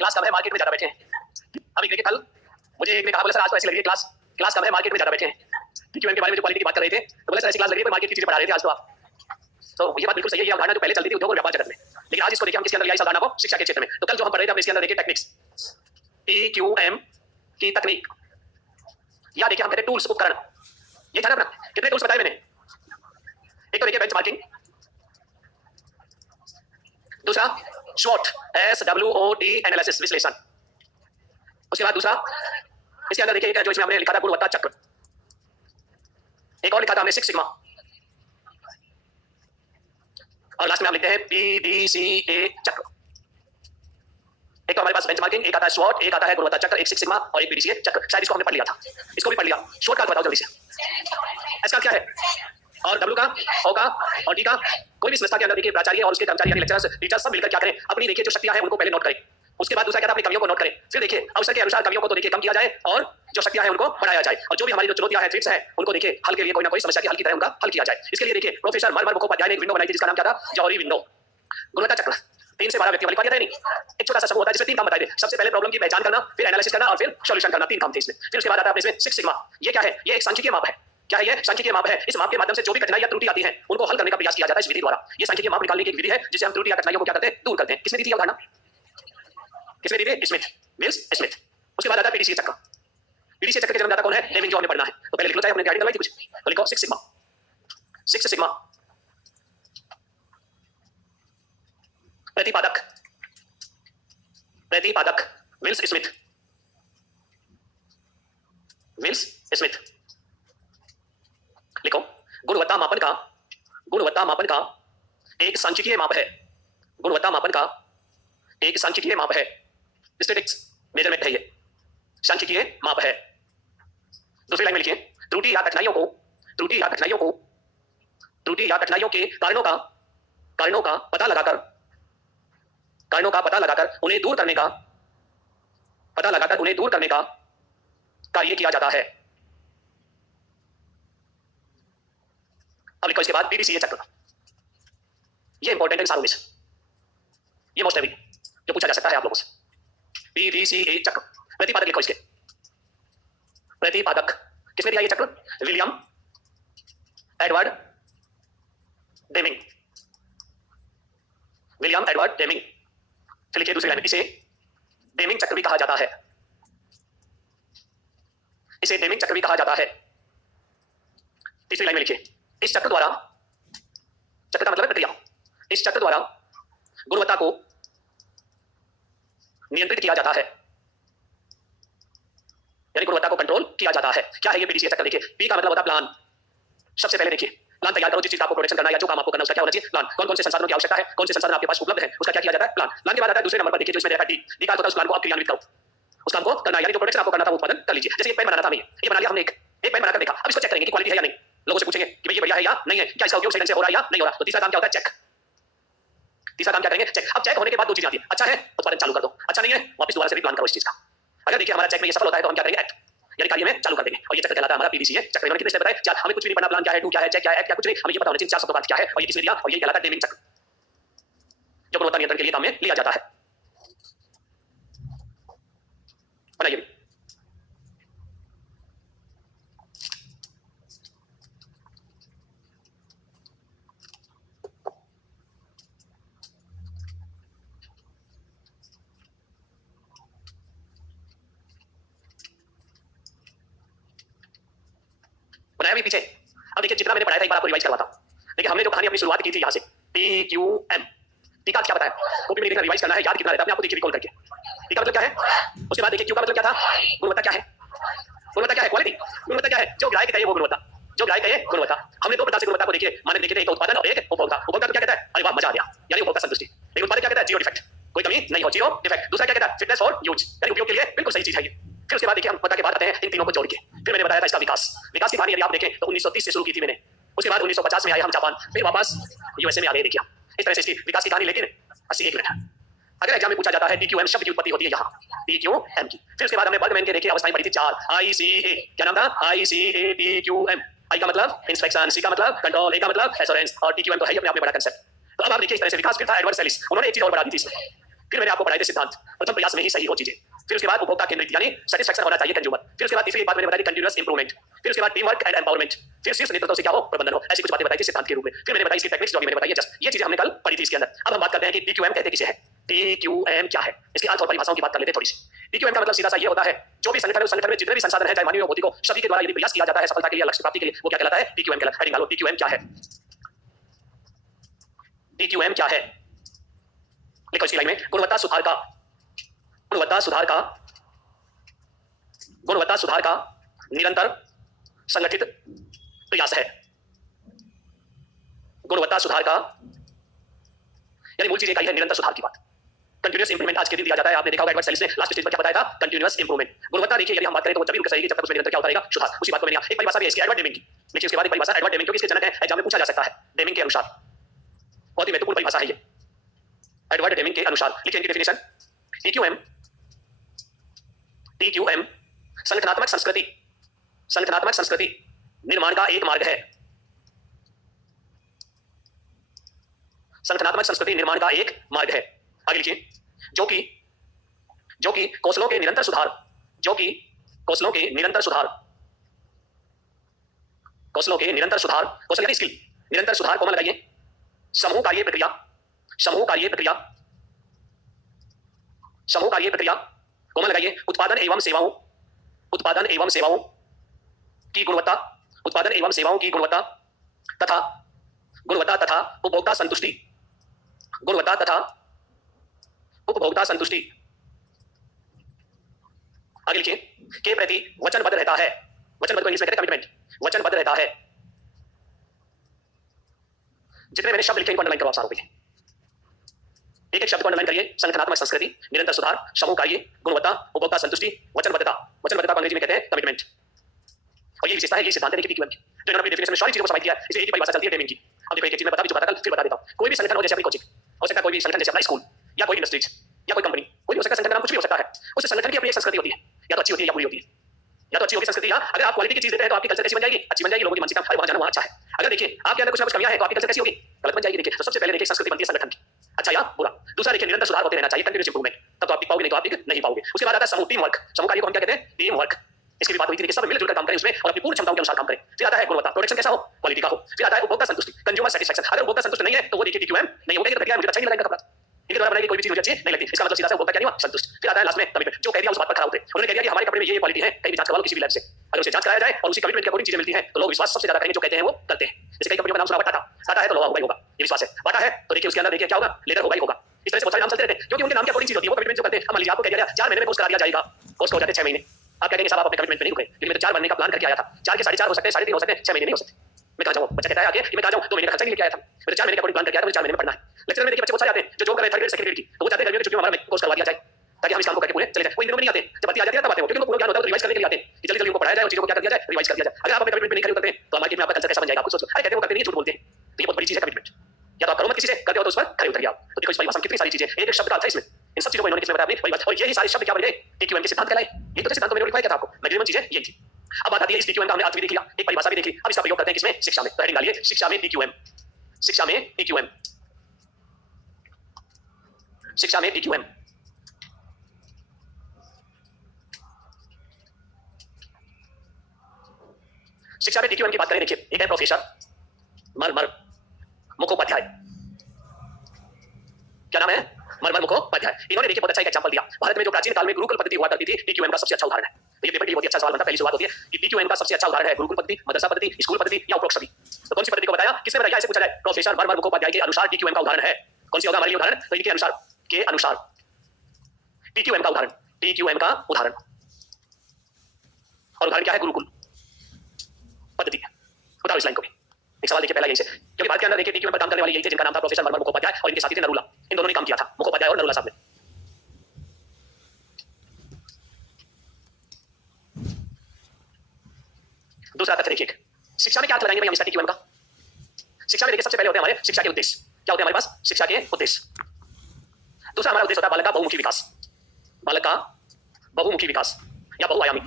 Class कम है, market में ज्यादा बैठे हैं। अभी देखिए कल मुझे एक ने कहा, बोले सर आज तो ऐसी लग रही है क्लास क्लास कम है, मार्केट में ज्यादा बैठे हैं। क्योंकि के बारे में जो क्वालिटी की बात कर रहे थे, तो बोले सर ऐसी क्लास लग रही है, मार्केट की चीजें पढ़ा रहे थे आज तो आप। तो ये बात बिल्कुल सही है, ये अवधारणा जो पहले चलती थी उद्योग और व्यापार जगत में, लेकिन आज इसको देखिए हम किसके अंदर लाई इस अवधारणा को, शिक्षा के क्षेत्र में। तो कल जो हम पढ़ रहे थे, इसके अंदर देखिए टेक्निक्स, TQM की तकनीक, या देखिए हम कहते हैं टूल्स, उपकरण। ये था ना अपना, कितने टूल्स बताए मैंने? एक तो देखिए बेंचमार्किंग, दूसरा SWOT, SWOT एनालिसिस, विश्लेषण। उसके बाद दूसरा इसके अंदर देखिए जो इसमें हमने लिखा था गुणवत्ता चक्र, एक और लिखा था हमने सिक्स सिग्मा, और लास्ट में हम लिखते हैं PDCA चक्र। एक तो हमारे पास बेंचमार्किंग, एक आता है SWOT, एक आता है गुणवत्ता चक्र, एक सिक्स सिग्मा और एक PDCA चक्र। शायद इसको हमने पढ़ लिया था, इसको भी पढ़ लिया। SWOT का बताओ जल्दी से, S का क्या है, और W का, O का और D का। कोई भी संस्था के अंदर देखिए प्राचार्य और उसके कर्मचारी यानी लेक्चरर्स, टीचर्स सब मिलकर क्या करें, अपनी देखिए जो शक्तियां हैं उनको पहले नोट करें। उसके बाद दूसरा क्या था, अपनी कमियों को नोट करें। फिर देखिए अवसर के अनुसार कमियों को तो देखिए कम किया जाए और जो शक्तियां हैं उनको बढ़ाया जाए, और जो भी हमारी जो चुनौतियां हैं, थ्रेट्स हैं, उनको देखिए हल के लिए कोई ना कोई समस्या के हल की तरह उनका हल किया जाए। इसके लिए देखिए प्रोफेसर मरमर मुखोपाध्याय ने एक विंडो बनाई थी जिसका नाम क्या था, जौहरी विंडो। गुणवत्ता चक्र 3 से 12 व्यक्तियों वाली नहीं, एक छोटा सा समूह होता है जिसमें 3 काम बताए थे। सबसे पहले प्रॉब्लम की पहचान करना, फिर एनालिसिस करना और फिर सॉल्यूशन करना, 3 काम थे इसमें। फिर उसके बाद आता है इसमें सिक्स सिग्मा। ये क्या है, ये एक सांख्यिकीय माप है। क्या है ये? सांख्यिकीय माप है। इस माप के माध्यम से जो भी कठिनाई या त्रुटि आती है उनको हल करने का प्रयास किया जाता है इस विधि द्वारा। ये सांख्यिकीय माप निकालने की एक विधि है जिसे हम त्रुटि या कठिनाइयों को क्या करते हैं, दूर करते हैं। किसने दी थी अवधारणा, किसने दी थी? Smith, Wills Smith. उसके बाद आता है PDCA चक्र। PDCA चक्र के जन्मदाता कौन है? डेविंग, जो हमने पढ़ना है। तो पहले लिख लो, चाहे अपने गाइड करवाई थी कुछ, तो लिखो सिक्स सिग्मा। सिक्स सिग्मा प्रतिपादक, प्रतिपादक विल्स स्मिथ, विल्स स्मिथ। लिखो गुणवत्ता मापन का, गुणवत्ता मापन का एक सांख्यिकीय माप है। गुणवत्ता मापन का एक सांख्यिकीय माप है, स्टैटिस्टिक्स मेजरमेंट है, ये सांख्यिकीय माप है। दूसरी लाइन में लिखिए त्रुटि या कठिनाइयों को, त्रुटि या कठिनाइयों को, त्रुटि या कठिनाइयों के कारणों का पता लगाकर, कारणों का पता लगाकर उन्हें दूर करने का, पता लगाकर उन्हें दूर करने का कार्य किया जाता है। अब लिखो इसके बाद PDCA चक्र। ये इंपॉर्टेंट है सारों में से, ये मोस्ट हैवी जो पूछा जा सकता है आप लोगों से। PDCA चक्र, प्रतिपादक लिखो इसके, प्रतिपादक किसने दिया ये चक्र? William Edward Deming, William Edward Deming. फिर लिखिए दूसरी लाइन में, इसे डेमिंग चक्र भी कहा जाता है, इसे डेमिंग चक्र भी कहा जाता है। तीसरी लाइन में लिखिए इस चक्र द्वारा, चक्र का मतलब प्रक्रिया, इस चक्र द्वारा गुणवत्ता को नियंत्रित किया जाता है, यानी गुणवत्ता को कंट्रोल किया जाता है। क्या है ये PDCA चक्र? देखिए P का मतलब होता है प्लान। सबसे पहले देखिए प्लान तैयार करो, जिस चीज का आपको प्रोडक्शन करना है या जो काम आपको करना है उसका क्या होना चाहिए, प्लान। कौन कौन से संसाधनों की आवश्यकता है, कौन से संसाधन आपके पास उपलब्ध है, उसका क्या किया जाता है, प्लान। प्लान के बाद आता है दूसरे नंबर पर देखिए जो इसमें रहता है D का होता है उस प्लान को आप क्रियान्वित करो, उस काम को करना है, यानी जो प्रोडक्शन आपको करना था वो उत्पादन कर लीजिए। जैसे एक पेन बनाना था हमें, ये बना लिया हमने, एक पेन बनाकर देखा, अब इसको चेक करेंगे कि क्वालिटी है या नहीं। लोगों से पूछेंगे कि भाई ये बढ़िया है या नहीं है, क्या इसका उपयोग सही ढंग से हो रहा है या नहीं हो रहा। तो तीसरा काम क्या होता है, चेक। तीसरा काम क्या करेंगे, चेक। अब चेक होने के बाद 2 चीजें आती है, अच्छा है उत्पादन चालू कर दो, अच्छा नहीं है वापस दोबारा से भी प्लान करो इस चीज का। अगर देखिए हमारा चेक में ये सफल होता है तो हम क्या करेंगे, एक्ट, यानी कार्य में चालू कर देंगे। और ये चक्र कहलाता है हमारा PDCA चक्र। इन्होंने कितने स्टेप बताए, 4। हमें कुछ भी नहीं पढ़ना, प्लान क्या है, डू क्या है, चेक क्या है, एक्ट क्या, कुछ नहीं, हमें ये पता होना चाहिए 4 शब्दों का क्या है और ये किसने दिया, और ये कहलाता है डेमिंग चक्र, जो गुणवत्ता नियंत्रण के लिए काम में लिया जाता है। बनाइए बनाया भी पीछे। अब देखिए जितना मैंने पढ़ाया था एक बार आपको रिवाइज करवाता हूं। देखिए हमने जो कहानी अपनी शुरुआत की थी यहाँ से, TQM, टी का क्या बताया, कॉपी में लिखना, रिवाइज करना है, याद कितना रहता है अपने आपको देखिए रिकॉल करके। टी का मतलब क्या है, उसके बाद देखिए क्यू का मतलब क्या था, गुणवत्ता क्या है, गुणवत्ता क्या है, क्वालिटी। गुणवत्ता क्या है, जो ग्राहक कहे वो गुणवत्ता, जो ग्राहक कहे गुणवत्ता। हमने 2 प्रकार से गुणवत्ता को देखिए मानक देखे थे, एक तो उत्पादन और एक उपभोक्ता। उपभोक्ता तो क्या कहता है, अरे वाह मजा आ गया, यानी उपभोक्ता संतुष्टि। लेकिन उत्पादन क्या कहता है, जीरो डिफेक्ट, कोई कमी नहीं हो, जीरो डिफेक्ट। दूसरा क्या कहता है, फिटनेस फॉर यूज, यानी उपयोग के लिए बिल्कुल सही चीज है ये। फिर उसके बाद देखिए हम पता के बाद आते हैं इन तीनों को जोड़ के। फिर मैंने बताया था इसका विकास। विकास की कहानी यदि आप देखें तो 1930 से शुरू की थी मैंने, उसके बाद 1950 में आए हम जापान, फिर वापस USA में आ गए। देखिए इस तरह से इसकी विकास की कहानी, लेकिन 81 मिनट। अगर एग्जाम में पूछा जाता है TQM शब्द की उत्पत्ति होती है यहाँ, TQM की। फिर उसके बाद हमने बर्गमैन के देखिए अवस्थाएं पढ़ी थी 4, ICA, क्या नाम था, ICA TQM। I का मतलब इंस्पेक्शन, C का मतलब कंट्रोल, A का मतलब एश्योरेंस, और TQM तो है ही अपने आप में बड़ा कंसेप्ट। तो अब आप देखिए इस तरह से विकास। फिर था एडवर्ड सेलिस, उन्होंने एक चीज और बढ़ा दी थी इसमें, फिर मैंने आपको पढ़ाए थे सिद्धांत, प्रथम प्रयास में ही सही हो चीजें। फिर उसके बाद उपभोक्ता केंद्रित यानी सैटिस्फैक्शन होना चाहिए कंज्यूमर। फिर उसके बाद तीसरी बात मैंने बताई कंटीन्यूअस इंप्रूवमेंट। फिर उसके बाद टीम वर्क एंड एम्पावरमेंट। फिर शीर्ष नेतृत्व से क्या हो, प्रबंधन हो। ऐसी कुछ बातें बताई थी सिद्धांत के रूप में। फिर मैंने बताई इसकी टेक्निक्स जो अभी मैंने बताई है जस्ट, ये चीजें हमने कल पढ़ी थी इसके अंदर। अब हम बात करते हैं कि टीक्यूएम कहते किसे हैं। टीक्यूएम क्या है, इसके अर्थ और परिभाषाओं की बात कर लेते हैं थोड़ी सी। टीक्यूएम का मतलब सीधा सा ये होता है, जो भी संगठन है उस संगठन में जितने भी संसाधन है चाहे मानवीय भौतिक हो, सभी के द्वारा यदि प्रयास किया जाता है सफलता के लिए, लक्ष्य प्राप्ति के लिए, वो क्या कहलाता है, टीक्यूएम कहलाता है। हेडिंग डालो, टीक्यूएम क्या है। टीक्यूएम क्या है लिखो इसकी लाइन में, गुणवत्ता सुधार का, गुणवत्ता सुधार का, गुणवत्ता सुधार का निरंतर संगठित प्रयास है। गुणवत्ता सुधार का यानी मूल चीज एक है निरंतर सुधार की बात। कंटीन्यूअस इंप्रूवमेंट आज के दिन दिया जाता है, आपने देखा होगा एडवर्ड सेल्स ने लास्ट स्टेज पर क्या बताया था, कंटीन्यूअस इंप्रूवमेंट। गुणवत्ता देखिए यदि हम बात करें तो वो जब भी रुक जाएगी जब तक उसमें निरंतर क्या होता रहेगा, सुधार। उसी बात को मैंने एक परिभाषा भी है इसकी एडवर्ड डेमिंग की। देखिए उसके बाद एक परिभाषा एडवर्ड डेमिंग, क्योंकि इसके जनक है, एग्जाम में पूछा जा सकता है। डेमिंग के अनुसार बहुत ही महत्वपूर्ण परिभाषा है ये, एडवर्ड डेमिंग के अनुसार। लिखिए इनकी डेफिनेशन, टीक्यूएम, टीक्यूएम संगठनात्मक संस्कृति, संगठनात्मक संस्कृति निर्माण का एक मार्ग है। संगठनात्मक संस्कृति निर्माण का एक मार्ग है। आगे लिखिए, जो कि कौशलों के निरंतर सुधार, जो कि कौशलों के निरंतर सुधार, कौशलों के निरंतर सुधार, कौशल यानी स्किल, निरंतर सुधार को लगाइए, समूह कार्य प्रक्रिया, समूह कार्य प्रक्रिया, समूह कार्य प्रक्रिया को लगाइए, उत्पादन एवं सेवाओं, उत्पादन एवं सेवाओं की गुणवत्ता, उत्पादन एवं सेवाओं की गुणवत्ता तथा गुणवत्ता तथा उपभोक्ता संतुष्टि, गुणवत्ता तथा उपभोक्ता संतुष्टि आगे लिखिए के प्रति वचनबद्ध रहता है। वचनबद्ध को इंग्लिश में कहते हैं कमिटमेंट, वचनबद्ध रहता है। जितने मैंने शब्द लिखे इनको अंडरलाइन करो आप सारों के लिए, एक एक शब्द को अंडरलाइन करिए। संगठनात्मक संस्कृति, निरंतर सुधार, समूह कार्य, गुणवत्ता, उपभोक्ता संतुष्टि, वचनबद्धता। वचनबद्धता को अंग्रेजी में कहते हैं कमिटमेंट। और ये विशेषता है, ये सिद्धांत है देखिए टीक्यूएम की, जो इन्होंने डेफिनेशन में सारी चीजों को समाहित किया है। इसे एक ही परिभाषा चलती है डेमिंग की। अब देखो एक चीज मैं बता भी चुका था कल, फिर बता देता हूं। कोई भी संगठन हो, जैसे अपनी कोचिंग हो सकता है, कोई भी संगठन जैसे अपना स्कूल या कोई इंडस्ट्रीज या कोई कंपनी, कोई भी हो सकता है, संगठन का नाम कुछ भी हो सकता है। उस संगठन की अपनी एक संस्कृति होती है, या तो अच्छी होती है या बुरी होती है। या तो अच्छी होगी संस्कृति, या अगर आप क्वालिटी की चीज देते हैं तो आपकी कल्चर कैसी बन जाएगी, अच्छी बन जाएगी, लोगों की मानसिकता वहां जाना वहां अच्छा है। अगर देखिए आपके अंदर कुछ ना कुछ कमियां है तो आपकी कल्चर कैसी होगी, गलत बन जाएगी। देखिए तो सबसे पहले देखिए संस्कृति बनती है संगठन की, अच्छा या बुरा। दूसरा देखिए निरंतर सुधार होते रहना चाहिए, कंटीन्यूअस इंप्रूवमेंट, तब तो आप टिक पाओगे, नहीं तो आप टिक नहीं पाओगे। उसके बाद आता है समूह, टीम वर्क। समूह कार्य को हम क्या कहते हैं, टीम वर्क। इसकी भी बात हुई थी, सब मिलजुल कर काम करें उसमें और अपनी पूर्ण क्षमताओं के अनुसार काम करें। फिर आता है गुणवत्ता, प्रोडक्शन कैसा हो, क्वालिटी का हो। फिर आता है उपभोक्ता संतुष्टि, कंज्यूमर सेटिस्फैक्शन। अगर उपभोक्ता संतुष्ट नहीं है तो वो देखिए टीक्यूएम नहीं होगा। ये तो मुझे अच्छा नहीं लगेगा कपड़ा, इनके द्वारा बनाई गई कोई भी चीज मुझे अच्छी नहीं लगती, इसका मतलब सीधा सा उपभोक्ता क्या नहीं हुआ, संतुष्ट। फिर आता है लास्ट में कमिटमेंट, जो कह दिया उस बात पर खरा उतरे। उन्होंने कह दिया कि हमारे कपड़े में ये क्वालिटी है, कहीं भी जांच करवा लो किसी भी लैब से, अगर उसे जांच कराया जाए और उसी कमिटमेंट के अकॉर्डिंग चीजें मिलती हैं तो लोग विश्वास सबसे ज्यादा करेंगे, जो कहते हैं वो करते हैं। जैसे कई कंपनियों का नाम सुना, टाटा, टाटा है तो लोहा होगा ही होगा, ये विश्वास है। बाटा है तो देखिए उसके अंदर देखिए क्या होगा, लेदर होगा ही होगा। इस तरह से बहुत सारे नाम चलते रहते हैं, क्योंकि उनके नाम के अकॉर्डिंग चीज होती है, वो कमिटमेंट जो करते हैं। हम मान लीजिए आपको कह दिया 4 महीने में कोर्स करा दिया जाएगा, कोर्स हो जाते 6 महीने, आप कहेंगे साहब आप अपने कमिटमेंट पे नहीं रुके, लेकिन मैं तो 4 बनने का प्लान करके आया था। 4 के 4.5 हो सकते हैं, 3.5 हो सकते हैं, 6 महीने नहीं हो सकते। मैं कहां जाऊं, बच्चा कहता है आगे कि मैं कहां जाऊं, 2 महीने का खर्चा नहीं लेके आया था, मैं तो 4 महीने का प्लान करके आया था, मुझे 4 महीने में पढ़ना है। लेक्चर में देखिए बच्चे बहुत सारे आते हैं जो जॉब कर रहे हैं, 3rd ग्रेड 2nd ग्रेड की, तो वो चाहते हैं गर्मियों की छुट्टियों में हमारा कोर्स करवा दिया जाए ताकि हम इस काम को करके पूरे चले जाए। वो इन दिनों में नहीं आते, जब भर्ती आ जाती है तब आते हैं, क्योंकि उनको पूरा ज्ञान होता है, तो रिवाइज करने के लिए आते हैं कि जल्दी जल्दी उनको पढ़ाया जाए और चीजों को क्या कर दिया जाए, रिवाइज कर दिया जाए। अगर आप अपने कमिटमेंट नहीं खड़े उतरते हैं तो मार्केट में आपका कल्चर कैसा बन जाएगा, आपको सोचो। अरे कहते हैं वो करते नहीं, झूठ बोलते हैं, तो ये बहुत बड़ी चीज है कमिटमेंट। या तो आप करो मत किसी से, करते हो तो उस पर खड़े उतरिए आप। तो देखो इस परिभाषा में कितनी सारी चीजें, एक एक शब्द का अर्थ है इसमें, इन सब चीजों को इन्होंने किसमें बताया अपनी, और यही सारे शब्द क्या बन गए, टीक्यूएम के सिद्धांत कहलाए। ये तो सिद्धांत मैंने लिखवाया था आपको, मैक्सिमम चीजें ये थी। अब बात आती है इस टीक्यूएम का, हमने अर्थ भी देख लिया, एक परिभाषा भी देख ली, अब इसका प्रयोग करते हैं किसमें, शिक्षा में। तो हेडिंग डालिए, शिक्षा में टीक्यूएम, शिक्षा में टीक्यूएम, शिक्षा में टीक्यूएम। शिक्षा में टीक्यूएम की बात करें, देखिए एक है प्रोफेसर मरमर मुखोपाध्याय, क्या नाम है, मरमर मुखोपाध्याय। इन्होंने देखिए बहुत अच्छा एक एग्जांपल दिया। भारत में जो प्राचीन काल में गुरुकुल पद्धति हुआ करती थी, टीक्यूएम का सबसे अच्छा उदाहरण है। तो ये पेपर की बहुत अच्छा सवाल बनता है, पहली शुरुआत होती है कि टीक्यूएम का सबसे अच्छा उदाहरण है गुरुकुल पद्धति, मदरसा पद्धति, स्कूल पद्धति या उपरोक्त सभी। तो कौन सी पद्धति को बताया, किसने बताया, ऐसे पूछा जाए, प्रोफेसर मरमर मुखोपाध्याय के अनुसार टीक्यूएम का उदाहरण है। कौन सी होगा हमारे लिए उदाहरण, तो इनके अनुसार, के अनुसार टीक्यूएम का उदाहरण, टीक्यूएम का उदाहरण, और उदाहरण क्या है, गुरुकुल पद्धति। बताओ इस लाइन को भी। एक सवाल देखिए पहला यही से, क्योंकि भारत के अंदर देखिए टीक्यूएम पर काम करने वाले यही थे जिनका नाम था प्रोफेसर मरमर मुखोपाध्याय, और इनके साथी थे नरूला। इन दोनों ने काम किया था, मुखोपाध्याय और नरूला साहब ने। दूसरा तथ्य देखिए, शिक्षा में क्या अर्थ लगाएंगे भाई हम इसका टीक्यूएम का। शिक्षा में देखिए सबसे पहले होते हैं हमारे शिक्षा के उद्देश्य, क्या होते हैं हमारे पास, शिक्षा के उद्देश्य। दूसरा हमारा उद्देश्य होता है बालक का बहुमुखी विकास, बालक का बहुमुखी विकास या बहुआयामी,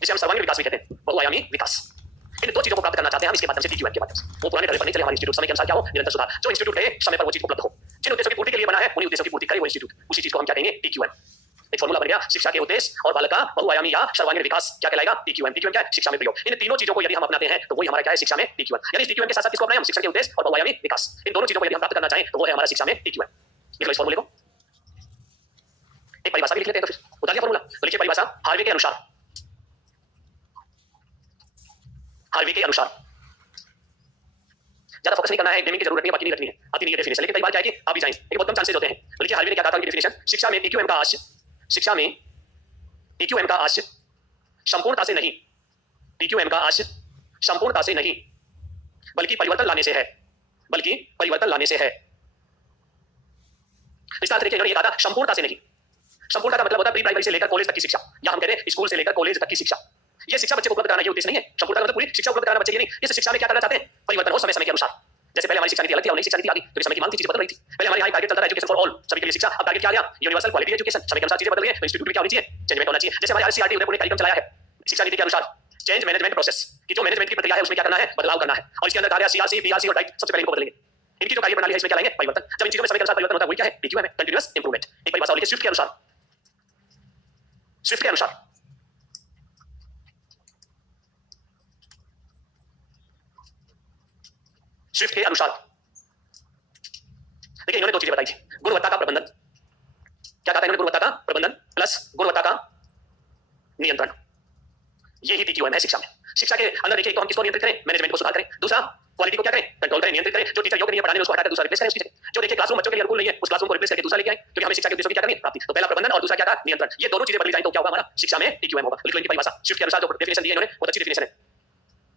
जिसे हम सर्वांगीण विकास भी कहते हैं, बहुआयामी विकास। इन दो चीजों को प्राप्त करना चाहते हैं हम इसके माध्यम से टीक्यूएम के माध्यम से। वो पुराने ढर्रे पर नहीं चले, हमारे इंस्टीट्यूट समय के अनुसार क्या हो, निरंतर सुधार। जो इंस्टीट्यूट है समय पर वो चीज उपलब्ध हो, जिन उद्देश्यों की पूर्ति के लिए बना है उन्हीं उद्देश्यों की पूर्ति करे वो इंस्टीट्यूट, उसी चीज को हम क्या कहेंगे, टीक्यूएम। एक फॉर्मूला बन गया, शिक्षा के उद्देश्य और बालक का बहुआयामी या सर्वांगीण विकास क्या कहलाएगा, टीक्यूएम। टीक्यूएम क्या है, शिक्षा में प्रयोग। इन तीनों चीजों को यदि हम अपनाते हैं तो वही हमारा क्या है, शिक्षा में टीक्यूएम। यानी टीक्यूएम के साथ साथ इसको अपनाएं हम, शिक्षा के उद्देश्य और बहुआयामी विकास, इन दोनों चीजों को यदि हम प्राप्त करना चाहें तो वो है हमारा शिक्षा में टीक्यूएम। लिख लो इस फॉर्मूले को, एक परिभाषा भी लिख लेते हैं तो फिर उतार दिया फॉर्मूला। तो लिखिए परिभाषा, हार्वे के अनुसार, हार्वे के अनुसार। ज्यादा फोकस नहीं करना है, नेमिंग की जरूरत नहीं है, बाकी नहीं रखनी है, आती नहीं है डेफिनेशन, लेकिन कई बार क्या है कि आप भी जाएं, एक बहुत कम चांसेस होते हैं। तो लिखिए हार्वे ने क्या कहा था डेफिनेशन, शिक्षा में टीक्यूएम का आश्य, शिक्षा में टीक्यूएम का आश्य संपूर्णता से नहीं, टीक्यूएम का आश्य संपूर्णता से नहीं बल्कि परिवर्तन लाने से है, बल्कि परिवर्तन लाने से है। इसका अर्थ देखिए, इन्होंने ये कहा था संपूर्णता से नहीं। संपूर्णता का मतलब होता है प्री प्राइमरी से लेकर कॉलेज तक की शिक्षा, या हम कहते हैं स्कूल से लेकर कॉलेज तक की शिक्षा। ये शिक्षा बच्चे को उपलब्ध कराना ये उद्देश्य नहीं है। संपूर्णता का मतलब पूरी शिक्षा उपलब्ध कराना बच्चे, ये नहीं। इस शिक्षा में क्या करना चाहते हैं, परिवर्तन हो समय समय के अनुसार। जैसे पहले हमारी शिक्षा नीति अलग थी, अब नई शिक्षा नीति आ गई, तो समय की मांग थी, चीजें बदल रही थी। पहले हमारे यहाँ टारगेट चलता था एजुकेशन फॉर ऑल, सभी के लिए शिक्षा। अब टारगेट क्या आ गया, यूनिवर्सल क्वालिटी एजुकेशन। समय के अनुसार चीजें बदल गई हैं, तो इंस्टीट्यूट भी क्या होनी चाहिए, चेंजमेंट होना चाहिए। जैसे हमारे आरसीईआरटी उदयपुर ने कार्यक्रम चलाया है शिक्षा नीति के अनुसार, चेंज मैनेजमेंट प्रोसेस, कि जो मैनेजमेंट की प्रक्रिया है उसमें क्या करना है, बदलाव करना है। और इसके अंदर कार्य सीआरसी, बीआरसी और डाइट, सबसे पहले इनको बदलेंगे। इनकी जो कार्य प्रणाली है इसमें क्या लाएंगे, परिवर्तन। जब इन चीजों में समय के अनुसार परिवर्तन होता है वही क्या है, टीक्यूएम है, कंटीन्यूअस इंप्रूवमेंट। एक परिभाषा लिखिए स्विफ्ट के अनुसार, स्विफ्ट के अनुसार, स्विफ्ट के अनुसार। देखिए इन्होंने दो चीजें बताई थी, गुणवत्ता का प्रबंधन, क्या कहा था इन्होंने, गुणवत्ता का प्रबंधन प्लस गुणवत्ता का नियंत्रण। यही टीक्यूएम है शिक्षा में। शिक्षा के अंदर देखिए, एक तो हम किसको नियंत्रित करें, मैनेजमेंट को सुधार करें। दूसरा क्वालिटी को क्या करें, कंट्रोल करें, नियंत्रित करें। जो टीचर योग्य नहीं है पढ़ाने में उसको हटाकर दूसरा रिप्लेस करें उसकी जगह। जो देखिए क्लासरूम बच्चों के लिए अनुकूल नहीं है उस क्लासरूम को रिप्लेस करके दूसरा लेके आए, क्योंकि हमें शिक्षा के उद्देश्यों की क्या करनी है, प्राप्ति। तो पहला प्रबंधन और दूसरा क्या था, नियंत्रण। ये दोनों चीजें बदली जाए तो क्या होगा, हमारा शिक्षा में टीक्यूएम होगा। लिख लो इनकी परिभाषा, शिफ्ट के अनुसार जो डेफिनेशन दी है इन्होंने, बहुत अच्छी डेफिनेशन है।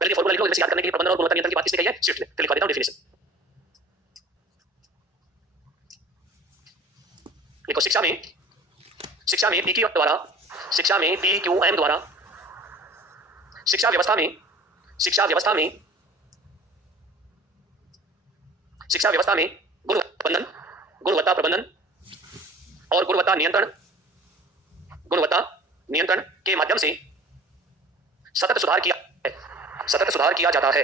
पहले ये फॉर्मूला लिख लो, इसे याद करने के लिए प्रबंधन और गुणवत्ता नियंत्रण की बात किसने कही है, शिफ्ट ने। तो लिखवा देता हूं डेफिनेशन, देखो शिक्षा में टीक्यूएम द्वारा, शिक्षा में टीक्यूएम द्वारा शिक्षा व्यवस्था में, शिक्षा व्यवस्था में, शिक्षा व्यवस्था में गुणवत्ता प्रबंधन और गुणवत्ता नियंत्रण के माध्यम से सतत सुधार किया जाता है।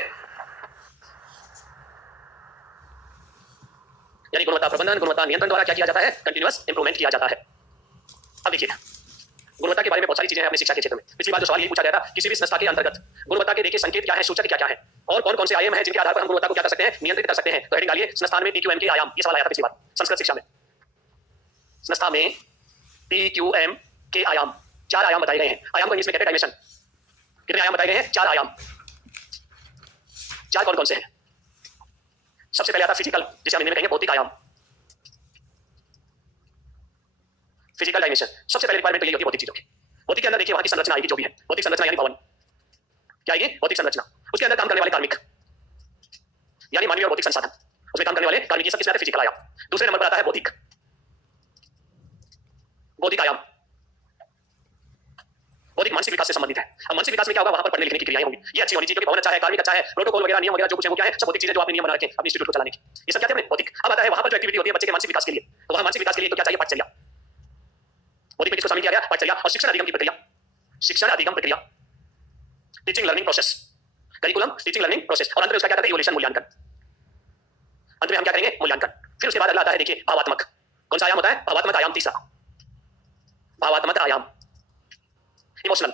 यानी गुणवत्ता प्रबंधन, गुणवत्ता नियंत्रण द्वारा क्या किया जाता है, कंटीन्यूअस इंप्रूवमेंट किया जाता है। अब देखिए गुणवत्ता के बारे में बहुत सारी चीजें हैं अपने शिक्षा के क्षेत्र में। पिछली बार जो सवाल यही पूछा गया था, किसी भी संस्था के अंतर्गत गुणवत्ता के देखिए संकेत क्या है, सूचक क्या क्या है, और कौन कौन से आयाम हैं जिनके आधार पर हम गुणवत्ता को क्या कर सकते हैं, नियंत्रित कर सकते हैं। तो हेडिंग डालिए, संस्थान में टीक्यूएम के आयाम। ये सवाल आया था पिछली बार संस्कृत शिक्षा में। संस्था में टीक्यूएम के आयाम, 4 आयाम बताए गए हैं। आयाम को इंग्लिश में कहते हैं डायमेंशन। कितने आयाम बताए गए हैं, 4 आयाम। 4 कौन कौन से हैं, सबसे पहले आता फिजिकल, जिसे हम हिंदी में कहेंगे भौतिक आयाम, फिजिकल डायमेंशन। सबसे पहले रिक्वायरमेंट तो यही होती है भौतिक चीजों की। भौतिक के अंदर देखिए वहां की संरचना आएगी, जो भी है भौतिक संरचना यानी भवन, क्या आएगी, भौतिक संरचना। उसके अंदर काम करने वाले कार्मिक यानी मानवीय और भौतिक संसाधन, उसमें काम करने वाले कार्मिक, ये सब किसमें आते हैं, फिजिकल आयाम। दूसरे नंबर पर आता है बौद्धिक आयाम। बौद्धिक मानसिक विकास से संबंधित है। अब मानसिक विकास में क्या होगा, वहां पर पढ़ने लिखने की क्रियाएं होंगी, ये अच्छी होनी चाहिए, क्योंकि भवन अच्छा है, कार्मिक अच्छा है, प्रोटोकॉल वगैरह नियम वगैरह जो कुछ है वो क्या है, सब भौतिक चीजें जो आपने नियम बना रखे अपने इंस्टीट्यूट को चलाने की, ये सब क्या है भौतिक। अब आता है वहां पर जो एक्टिविटी होती है बच्चे के मानसिक विकास के लिए, तो वहां मानसिक विकास के लिए तो क्या चाहिए, पाठचर्या। भौतिक में किसको शामिल किया गया, पाठचर्या। और शिक्षण अधिगम की प्रक्रिया, शिक्षण अधिगम प्रक्रिया, teaching learning process, curriculum, teaching learning process. और अंत में उसका क्या कहते हैं, इवोल्यूशन, मूल्यांकन। अंत में हम क्या करेंगे, मूल्यांकन। फिर उसके बाद अगला आता है देखिए भावात्मक। कौन सा आयाम होता है, भावात्मक आयाम। तीसरा भावात्मक आयाम, इमोशनल।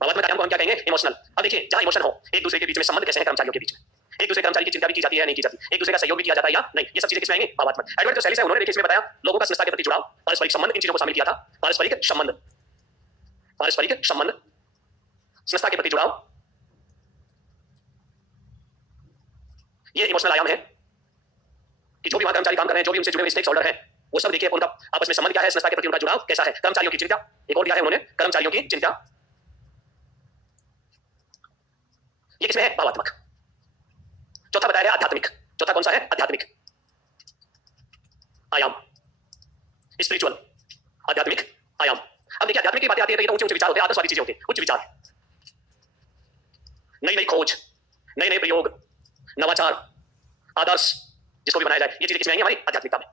भावात्मक आयाम को हम क्या कहेंगे, इमोशनल। अब देखिए जहां इमोशन हो, एक दूसरे के बीच में संबंध कैसे हैं कर्मचारियों के बीच में, एक दूसरे कर्मचारी की चिंता भी की जाती है नहीं की जाती, एक दूसरे का सहयोग भी किया जाता है या नहीं, ये सब चीजें किसमें आएंगी, भावात्मक। एडवर्ड जो सैलिस है उन्होंने देखिए इसमें बताया लोगों का संस्था के प्रति जुड़ाव, पारस्परिक संबंध, इन चीजों को शामिल किया था। पारस्परिक संबंध, पारस्परिक संबंध, संस्था के प्रति जुड़ाव, ये इमोशनल आयाम है कि जो भी वहां कर्मचारी काम कर रहे हैं, जो भी उनसे जुड़े हुए स्टेक होल्डर हैं, वो सब देखिए उनका आपस में संबंध क्या है, संस्था के प्रति उनका जुड़ाव कैसा है। कर्मचारियों की चिंता, एक और दिया है उन्होंने, कर्मचारियों की चिंता, ये किसमें है, भावात्मक। चौथा बताया है आध्यात्मिक। चौथा कौन सा है, आध्यात्मिक आयाम, स्पिरिचुअल, आध्यात्मिक आयाम। अब देखिए आध्यात्मिक की बातें आती है तो ये तो उच्च विचार होते हैं, आदर्शवादी चीजें होती हैं, उच्च विचार, नई नई खोज, नए नए प्रयोग, नवाचार, आदर्श जिसको भी बनाया जाए, ये चीजें किसमें आएंगी, हमारी आध्यात्मिकता में।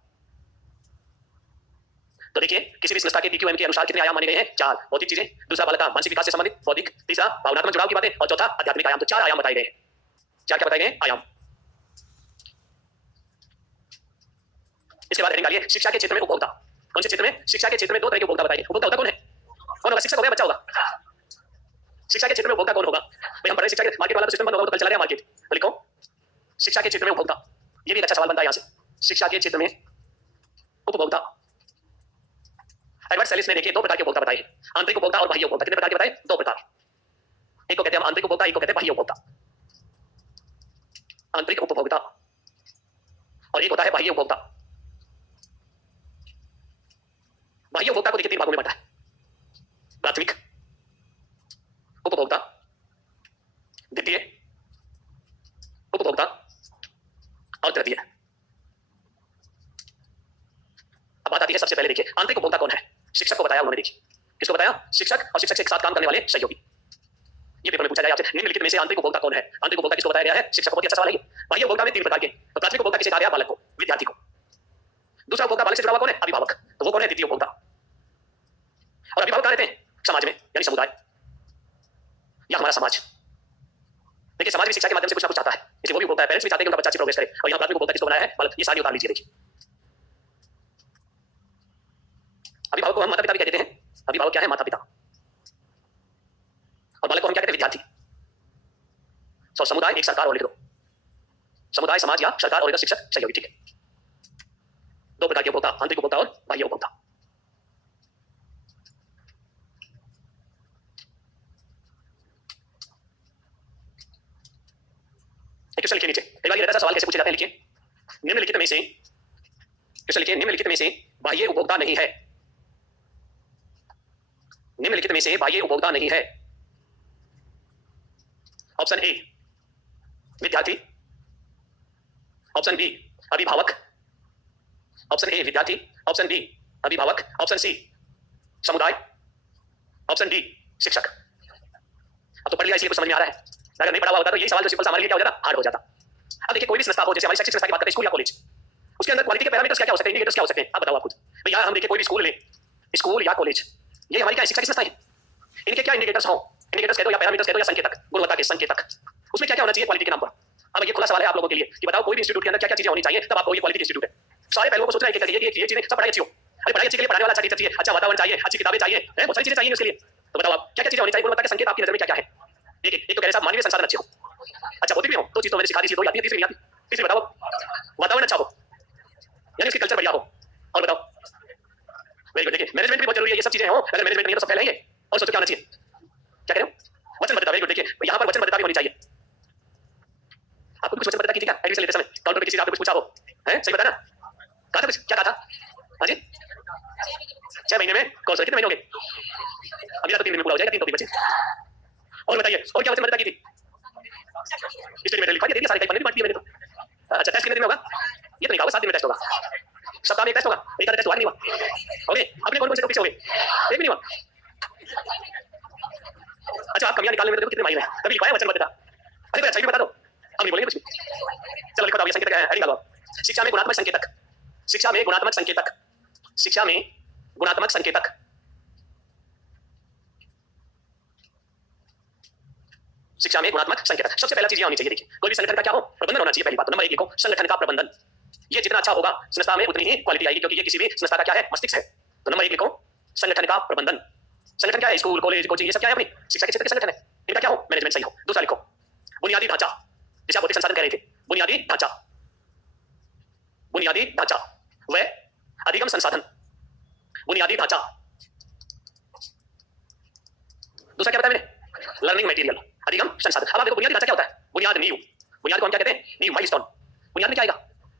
तो देखिए किसी भी संस्था के DQM के अनुसार कितने आयाम माने गए हैं? 4 भौतिक चीजें, दूसरा बालक का मानसिक विकास से संबंधित बौद्धिक, तीसरा भावनात्मक जुड़ाव की बातें और चौथा आध्यात्मिक आयाम। तो 4 आयाम बताए गए हैं। 4 क्या बताए गए? आयाम। इसके बाद निकालिए शिक्षा के क्षेत्र में उपभोक्ता। कौन से क्षेत्र में? शिक्षा के क्षेत्र में 2 तरह के उपभोक्ता बताइए। उपभोक्ता होता कौन है? कौन होगा? शिक्षक होगा, बच्चा होगा? शिक्षा के क्षेत्र में उपभोक्ता कौन होगा? भाई हम पढ़े शिक्षा के मार्केट वाला तो सिस्टम बंद होगा, तो कल चला गया मार्केट। तो लिखो शिक्षा के क्षेत्र में उपभोक्ता। ये भी एक अच्छा सवाल बनता है यहां से। शिक्षा के क्षेत्र में उपभोक्ता। एडवर्ड सेलिस ने देखिए 2 प्रकार के उपभोक्ता बताए हैं, आंतरिक उपभोक्ता और बाह्य उपभोक्ता। कितने प्रकार के बताए? 2 प्रकार। एक को कहते हैं आंतरिक उपभोक्ता, एक को कहते हैं बाह्य उपभोक्ता। आंतरिक उपभोक्ता और एक होता है बाह्य उपभोक्ता। बाह्य उपभोक्ता को देखिए 3 भागों में बांटा है। प्राथमिक उपभोक्ता, द्वितीय उपभोक्ता और तृतीय। अब बात आती है सबसे पहले देखिए आंतरिक उपभोक्ता कौन है? शिक्षक को बताया उन्होंने। देखिए किसको बताया? शिक्षक और शिक्षक से एक साथ काम करने वाले सहयोगी। ये पेपर में पूछा जाए आपसे, निम्नलिखित में से आंतरिक उपभोक्ता कौन है? आंतरिक उपभोक्ता किसको बताया गया है? शिक्षक। बहुत ही अच्छा सवाल है। बाह्य उपभोक्ता में 3 प्रकार के। तो प्राथमिक उपभोक्ता किसे कहा गया? बालक को, विद्यार्थी को। दूसरा उपभोक्ता बालक से जुड़ा हुआ कौन है? अभिभावक। तो वो कौन है? द्वितीय उपभोक्ता। और अभिभावक कहां रहते हैं? समाज में, यानी समुदाय या हमारा समाज। देखिए समाज भी शिक्षा के माध्यम से कुछ ना कुछ चाहता है, इसलिए वो भी उपभोक्ता है। पेरेंट्स भी चाहते हैं कि उनका बच्चा अच्छी प्रोग्रेस करे। और यहाँ प्राथमिक उपभोक्ता किसको बनाया है? बालक। ये सारी उतार लीजिए। देखिए अभिभावक को हम माता पिता भी कहते हैं। अभिभावक क्या है? माता पिता। और बालक को हम क्या कहते हैं? विद्यार्थी। सो समुदाय एक सरकार और लिख दो। समुदाय, समाज या सरकार और एक शिक्षक सहयोगी। ठीक है। 2 प्रकार के उपभोक्ता, आंतरिक उपभोक्ता और बाह्य उपभोक्ता। क्वेश्चन लिखिए नीचे। कई बार ये रहता है सवाल कैसे पूछे जाते हैं, लिखिए निम्नलिखित में से, क्वेश्चन लिखिए निम्नलिखित में से बाह्य उपभोक्ता नहीं है। निम्नलिखित में से बाह्य उपभोक्ता नहीं है। ऑप्शन ए विद्यार्थी, ऑप्शन बी अभिभावक, ऑप्शन ए विद्यार्थी, ऑप्शन बी अभिभावक, ऑप्शन सी समुदाय, ऑप्शन डी शिक्षक। अब तो पढ़ लिया इसलिए कुछ समझ में आ रहा है। अगर नहीं पढ़ा हुआ होता तो यही सवाल जो सिंपल सा हमारे लिए क्या हो जाता? हार्ड हो जाता। अब देखिए कोई भी संस्था हो, जैसे हमारी शैक्षिक संस्था की बात करें, स्कूल या कॉलेज, उसके अंदर क्वालिटी के पैरामीटर्स क्या क्या हो सकते हैं, इंडिकेटर्स क्या हो सकते हैं? आप बताओ आप खुद। भैया हम देखिए कोई भी स्कूल ले, स्कूल या कॉलेज, ये हमारी क्या शिक्षा की संस्था है, इनके क्या इंडिकेटर्स हो? इंडिकेटर्स कह दो या पैरामीटर्स कह दो या संकेतक, गुणवत्ता के संकेतक। उसमें क्या क्या होना चाहिए क्वालिटी के नाम पर? अब ये खुला सवाल है आप लोगों के लिए कि बताओ कोई भी इंस्टीट्यूट के अंदर क्या क्या चीजें होनी चाहिए, तब आपको ये क्वालिटी इंस्टीट्यूट है। सारे पहलुओं को सोचना है कि ये चीजें सब पढ़ाई अच्छी हो। अरे पढ़ाई अच्छी के लिए पढ़ाने वाला अच्छा टीचर चाहिए, अच्छा वातावरण चाहिए, अच्छी किताबें चाहिए, बहुत सारी चीजें चाहिए उसके लिए। तो बताओ आप क्या क्या चीजें होनी चाहिए? गुणवत्ता के संकेत आपकी नजर में क्या क्या है? एक तो कह रहे साहब मानवीय संसाधन अच्छे हो, अच्छा भौतिक भी हो, 2 चीज तो मैंने सिखा दी थी, 2 याद नहीं, तीसरी नहीं आती। तीसरी बताओ। वातावरण अच्छा हो, यानी उसकी कल्चर बढ़िया हो। और बताओ। Very good. देखिए मैनेजमेंट भी बहुत जरूरी है, ये सब चीजें हो, अगर मैनेजमेंट नहीं है तो सब फेल है। और सोचो क्या होना चाहिए? क्या कह रहे हो? वचनबद्धता। Very good. देखिए यहाँ पर वचनबद्धता भी होनी चाहिए। आपको कुछ वचनबद्धता की थी क्या एडमिशन लेते समय? काउंटर पे किसी ने आपको कुछ पूछा हो, हैं? सही बताया ना? कहा था कुछ? क्या कहा था? हाँ जी 6 महीने में कोर्स। कितने महीने हो गए? अभी तो 3 दिन में पूरा हो जाएगा, 3 टॉपिक बचे। और बताइए और क्या वचनबद्धता की थी? स्टडी मटेरियल लिखवा दिया, सारी टाइप बांट दी मैंने तो। अच्छा टेस्ट कितने दिन में होगा? ये तो नहीं कहा 7 दिन में टेस्ट होगा। सप्ताह में एक टेस्ट होगा, एक आधा टेस्ट हुआ नहीं हुआ। ओके अपने कौन कौन से टॉपिक से हो गए? एक भी नहीं हुआ। अच्छा आप कमियां निकालने में देखो कितने माहिर हैं, तभी लिखवाया वचनबद्धता। अरे अच्छा ये भी बता दो, अब नहीं बोलेंगे कुछ भी। चलो लिखो ये संकेतक है, हेडिंग डालो। शिक्षा में गुणात्मक संकेतक, शिक्षा में गुणात्मक संकेतक, शिक्षा में गुणात्मक संकेतक। शिक्षा में गुणात्मक संकेतक सबसे पहला चीज ये होनी चाहिए। देखिए कोई भी संगठन का क्या हो? प्रबंधन होना चाहिए। पहली बात नंबर 1 लिखो, संगठन का प्रबंधन। ये जितना अच्छा होगा संस्था में उतनी ही क्वालिटी आएगी, क्योंकि ये किसी भी संस्था का क्या है? मस्तिष्क है। तो नंबर 1 लिखो, संगठन का प्रबंधन। संगठन क्या है? स्कूल कॉलेज कोचिंग ये सब क्या है? अपनी शिक्षा के क्षेत्र के संगठन है। इनका क्या हो? मैनेजमेंट सही हो। दूसरा लिखो, बुनियादी ढांचा, जिसे आप भौतिक संसाधन कह रहे थे। बुनियादी ढांचा, बुनियादी ढांचा व अधिगम संसाधन। बुनियादी ढांचा। दूसरा क्या बताया मैंने? लर्निंग मटेरियल, अधिगम संसाधन। अब आप देखो बुनियादी ढांचा क्या होता है? बुनियाद, नींव। बुनियाद को हम क्या कहते हैं? नींव, माइलस्टोन। बुनियाद में क्या आएगा?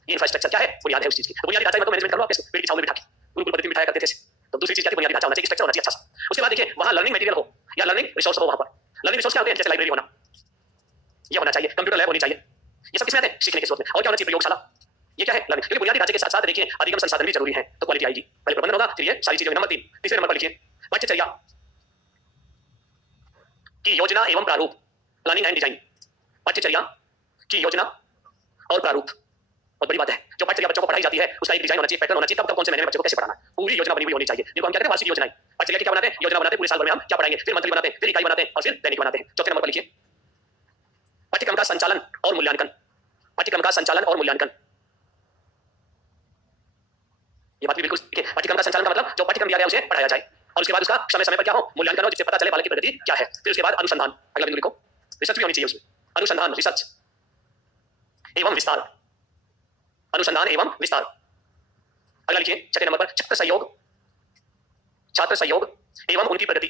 ये इंफ्रास्ट्रक्चर क्या है? बुनियाद है उस चीज की। तो बुनियादी ढांचा में तो मैनेजमेंट कर लो आप, पेड़ की छांव में बिठा के गुरुकुल पद्धति में बिठाया करते थे। तो दूसरी चीज क्या थी? बुनियादी ढांचा होना चाहिए, स्ट्रक्चर होना चाहिए अच्छा सा। उसके बाद देखिए वहां लर्निंग मटेरियल हो या लर्निंग रिसोर्स हो। वहां पर लर्निंग रिसोर्स क्या होते हैं? जैसे लाइब्रेरी होना, ये होना चाहिए, कंप्यूटर लैब होनी चाहिए। ये सब किसमें आते हैं? सीखने की जरूरत में। और क्या होना चाहिए? प्रयोगशाला। ये क्या है? लर्निंग। क्योंकि बुनियादी ढांचे के साथ साथ देखिए अधिगम संसाधन भी जरूरी है, तो क्वालिटी आएगी। पहले प्रबंधन होगा, फिर ये सारी चीजें। नंबर 3, तीसरे नंबर पर लिखिए पाठ्यचर्या की योजना एवं प्रारूप, प्लानिंग एंड डिजाइन। पाठ्यचर्या की योजना और प्रारूप। बहुत बड़ी बात है। जो पाठ्यक्रम बच्चों को पढ़ाई जाती है उसका एक डिजाइन होना चाहिए, पैटर्न होना चाहिए, कब कौन से महीने में बच्चों को कैसे पढ़ाना, पूरी योजना बनी हुई होनी चाहिए। जिनको हम कहते हैं वार्षिक योजनाएं। पाठ्यक्रम की क्या बनाते हैं, योजना बनाते हैं, पूरे साल भर में हम क्या पढ़ाएंगे, फिर मंथली बनाते हैं, फिर इकाई बनाते हैं और फिर दैनिक बनाते हैं। चौथे नंबर पर लिखिए पाठ्यक्रम का संचालन और मूल्यांकन। पाठ्यक्रम का संचालन और मूल्यांकन, ये बात भी बिल्कुल ठीक है। पाठ्यक्रम का संचालन का मतलब जो पाठ्यक्रम दिया गया उसे पढ़ाया जाए और उसके बाद उसका समय समय पर क्या हो, मूल्यांकन हो, जिससे पता चले बालक की प्रगति क्या है। फिर उसके बाद अनुसंधान, अगला बिंदु लिखो, रिसर्च भी होनी चाहिए उसमें। अनुसंधान, रिसर्च एवं विस्तार, अनुसंधान एवं विस्तार। अगला लिखिए छठे नंबर पर छात्र सहयोग, छात्र सहयोग एवं उनकी प्रगति।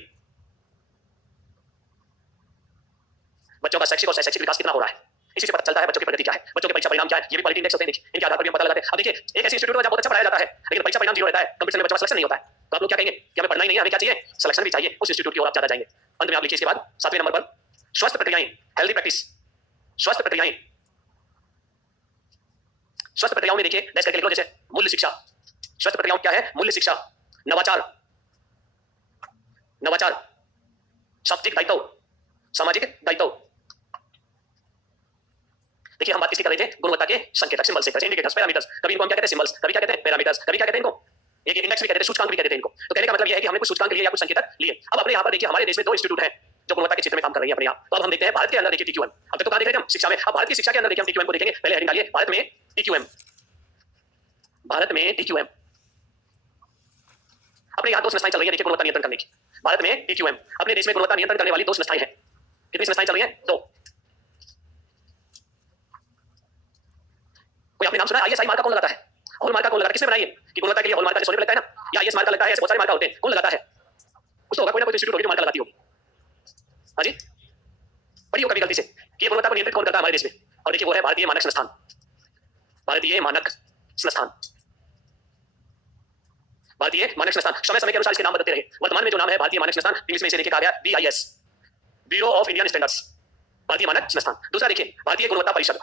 बच्चों का शैक्षिक और शैक्षिक विकास कितना हो रहा है, इसी से पता चलता है बच्चों की प्रगति क्या है, बच्चों के परीक्षा परिणाम क्या है। ये भी क्वालिटी इंडेक्स होते हैं, इनके आधार पर भी हम पता लगाते हैं। अब देखिए एक ऐसी इंस्टीट्यूट में जहाँ बहुत अच्छा पढ़ाया जाता है लेकिन परीक्षा परिणाम जीरो रहता है, कंपटीशन में बच्चों का सिलेक्शन नहीं होता है, तो आप लोग क्या कहेंगे कि हमें पढ़ना ही नहीं है, हमें क्या चाहिए, सिलेक्शन भी चाहिए, उस इंस्टीट्यूट की ओर आप ज्यादा जाएंगे। अंत में आप लिखिए इसके बाद सातवें नंबर पर स्वस्थ प्रक्रियाएं, हेल्दी प्रैक्टिस। स्वस्थ प्रक्रियाएं, स्वस्थ प्रक्रियाओं में देखिए डैश करके लिख लो, जैसे मूल्य शिक्षा। स्वस्थ प्रक्रियाओं क्या है, मूल्य शिक्षा, नवाचार, नवाचार, सामाजिक दायित्व, सामाजिक दायित्व। देखिए हम बात किसकी कर रहे थे, गुणवत्ता के संकेतक, सिंबल से, इंडिकेटर्स, पैरामीटर्स। कभी इनको हम क्या कहते हैं, सिंबल्स, कभी क्या कहते हैं, पैरामीटर्स, कभी क्या कहते हैं इनको, एक इंडेक्स भी कहते हैं, सूचकांक भी कहते हैं इनको। तो कहने का मतलब यह है कि हमने कुछ सूचकांक लिए या कुछ संकेतक लिए। अब अपने यहाँ पर देखिए हमारे देश में दो इंस्टीट्यूट हैं जो गुणवत्ता के क्षेत्र में काम कर रही है अपने यहाँ। तो अब हम देखते हैं भारत के अंदर देखिए टीक्यूएम। अब तक तो कहाँ देख रहे थे हम, शिक्षा में। अब भारत की शिक्षा के अंदर देखिए हम टीक्यूएम को देखेंगे। पहले हेडिंग डालिए भारत में टीक्यूएम, भारत में टीक्यूएम। अपने यहाँ दो संस्थाएं चल रही है देखिए गुणवत्ता नियंत्रण करने की। भारत में टीक्यूएम, अपने देश में गुणवत्ता नियंत्रण करने वाली दो संस्थाएं हैं। कितनी संस्थाएं चल रही हैं, दो। कोई आपने नाम सुना है, आईएस मार्का कौन लगाता है, हॉल मार्का कौन लगाता है, किसने बनाई है कि गुणवत्ता के लिए हॉल मार्का सोने पे लगता है ना, या आईएस मार्का लगता है, ऐसे बहुत सारे मार्का होते हैं, कौन लगाता है, कुछ तो होगा, कोई ना कोई इंस्टीट्यूट होगी जो मार्का लगाती होगी। हाँ जी, पढ़िए कभी गलती से कि गुणवत्ता को नियंत्रित कौन करता है हमारे देश में, और देखिए वो है भारतीय मानक संस्थान, भारतीय मानक संस्थान, भारतीय मानक संस्थान। समय समय के अनुसार इसके नाम बदलते रहे। वर्तमान में जो नाम है भारतीय मानक संस्थान, इंग्लिश में इसे देखिए कहा गया BIS, bureau of Indian standards, भारतीय मानक संस्थान। दूसरा देखिए भारतीय गुणवत्ता परिषद,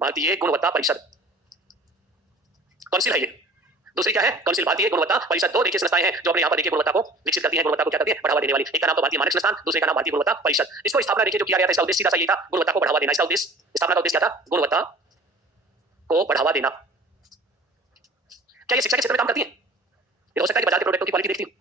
भारतीय गुणवत्ता परिषद, काउंसिल है ये। दूसरी क्या है, काउंसिल, भारतीय गुणवत्ता परिषद। दो देखिए संस्थाएं हैं जो अपने यहाँ पर देखिए गुणवत्ता को विकसित करती हैं, गुणवत्ता को क्या करती है, बढ़ावा देने वाली। एक का नाम तो भारतीय मानक संस्थान, दूसरे का नाम भारतीय गुणवत्ता परिषद। इसको स्थापना देखिए जो किया गया था, इसका उद्देश्य सीधा सा ये था, गुणवत्ता को बढ़ावा देना। इसका उद्देश्य, स्थापना का उद्देश्य क्या था, गुणवत्ता को बढ़ावा देना। क्या ये शिक्षा के क्षेत्र में काम करती है, ये हो सकता है कि बाजार के प्रोडक्टों की क्वालिटी देखती हूं।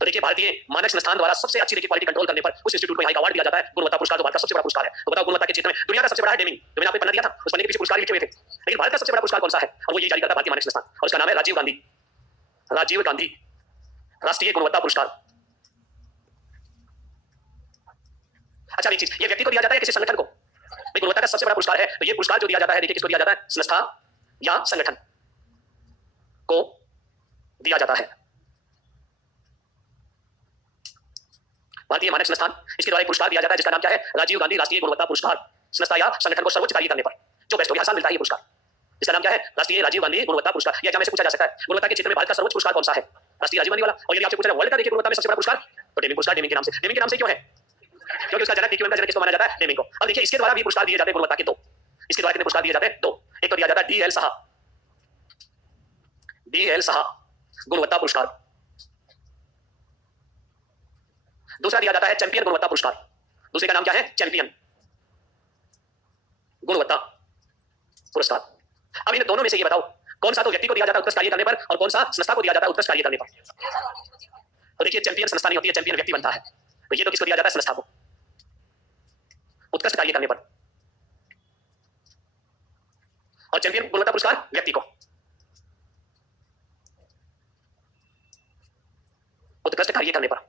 तो देखिए भारतीय मानक संस्थान द्वारा सबसे अच्छी देखिए क्वालिटी कंट्रोल करने पर उस इंस्टीट्यूट को यहाँ अवार्ड दिया जाता है, गुणवत्ता पुरस्कार, जो भारत का सबसे बड़ा पुरस्कार है। तो बताओ गुणवत्ता के क्षेत्र में दुनिया का सबसे बड़ा है डेमिंग, जो मैंने आपको पन्ना दिया था उस पन्ने के पीछे पुरस्कार लिखे हुए थे। लेकिन भारत का सबसे बड़ा पुरस्कार कौन सा है, और वो ये जारी करता है भारतीय मानक संस्थान, और उसका नाम है राजीव गांधी, राजीव गांधी राष्ट्रीय गुणवत्ता पुरस्कार। अच्छा एक चीज, ये व्यक्ति को दिया जाता है किसी संगठन को, गुणवत्ता का सबसे बड़ा पुरस्कार है, तो ये पुरस्कार जो दिया जाता है देखिए किसको दिया जाता है, संस्था या संगठन को दिया जाता है। भारतीय मानक संस्थान, इसके द्वारा एक पुरस्कार दिया जाता है जिसका नाम क्या है, राजीव गांधी राष्ट्रीय गुणवत्ता पुरस्कार। संस्था या संगठन को सर्वोच्च कार्य करने पर जो बेस्ट हो गया, आसान मिलता है ये पुरस्कार। इसका नाम क्या है, राष्ट्रीय राजीव गांधी गुणवत्ता पुरस्कार। ये एग्जाम में से पूछा जा सकता है, गुणवत्ता के क्षेत्र में भारत का सर्वोच्च पुरस्कार कौन सा है, राष्ट्रीय राजीव गांधी वाला। और यदि आपसे पूछा वर्ल्ड का देखिए गुणवत्ता में सबसे बड़ा पुरस्कार, तो डेमिंग पुरस्कार। डेमिंग के नाम से, डेमिंग के नाम से क्यों है, क्योंकि उसका जनक टीक्यूएम का जनक किसको माना जाता है, डेमिंग को। अब देखिए इसके द्वारा भी पुरस्कार दिए जाते हैं गुणवत्ता के दो, इसके द्वारा कितने पुरस्कार दिए जाते हैं, दो। एक तो दिया जाता है डीएल साहा, डीएल साहा गुणवत्ता पुरस्कार। दूसरा दिया जाता है चैंपियन गुणवत्ता पुरस्कार, दूसरे का नाम क्या है, चैंपियन गुणवत्ता पुरस्कार। अब इन दोनों में से ये बताओ कौन सा तो व्यक्ति को दिया जाता है उत्कृष्ट कार्य करने पर, और कौन सा संस्था को दिया जाता है उत्कृष्ट कार्य करने पर। तो देखिए चैंपियन संस्था नहीं होती है, चैंपियन व्यक्ति बनता है। तो ये तो किसको दिया जाता है, संस्था को, उत्कृष्ट कार्य करने पर। और चैंपियन गुणवत्ता पुरस्कार व्यक्ति को, उत्कृष्ट कार्य करने पर।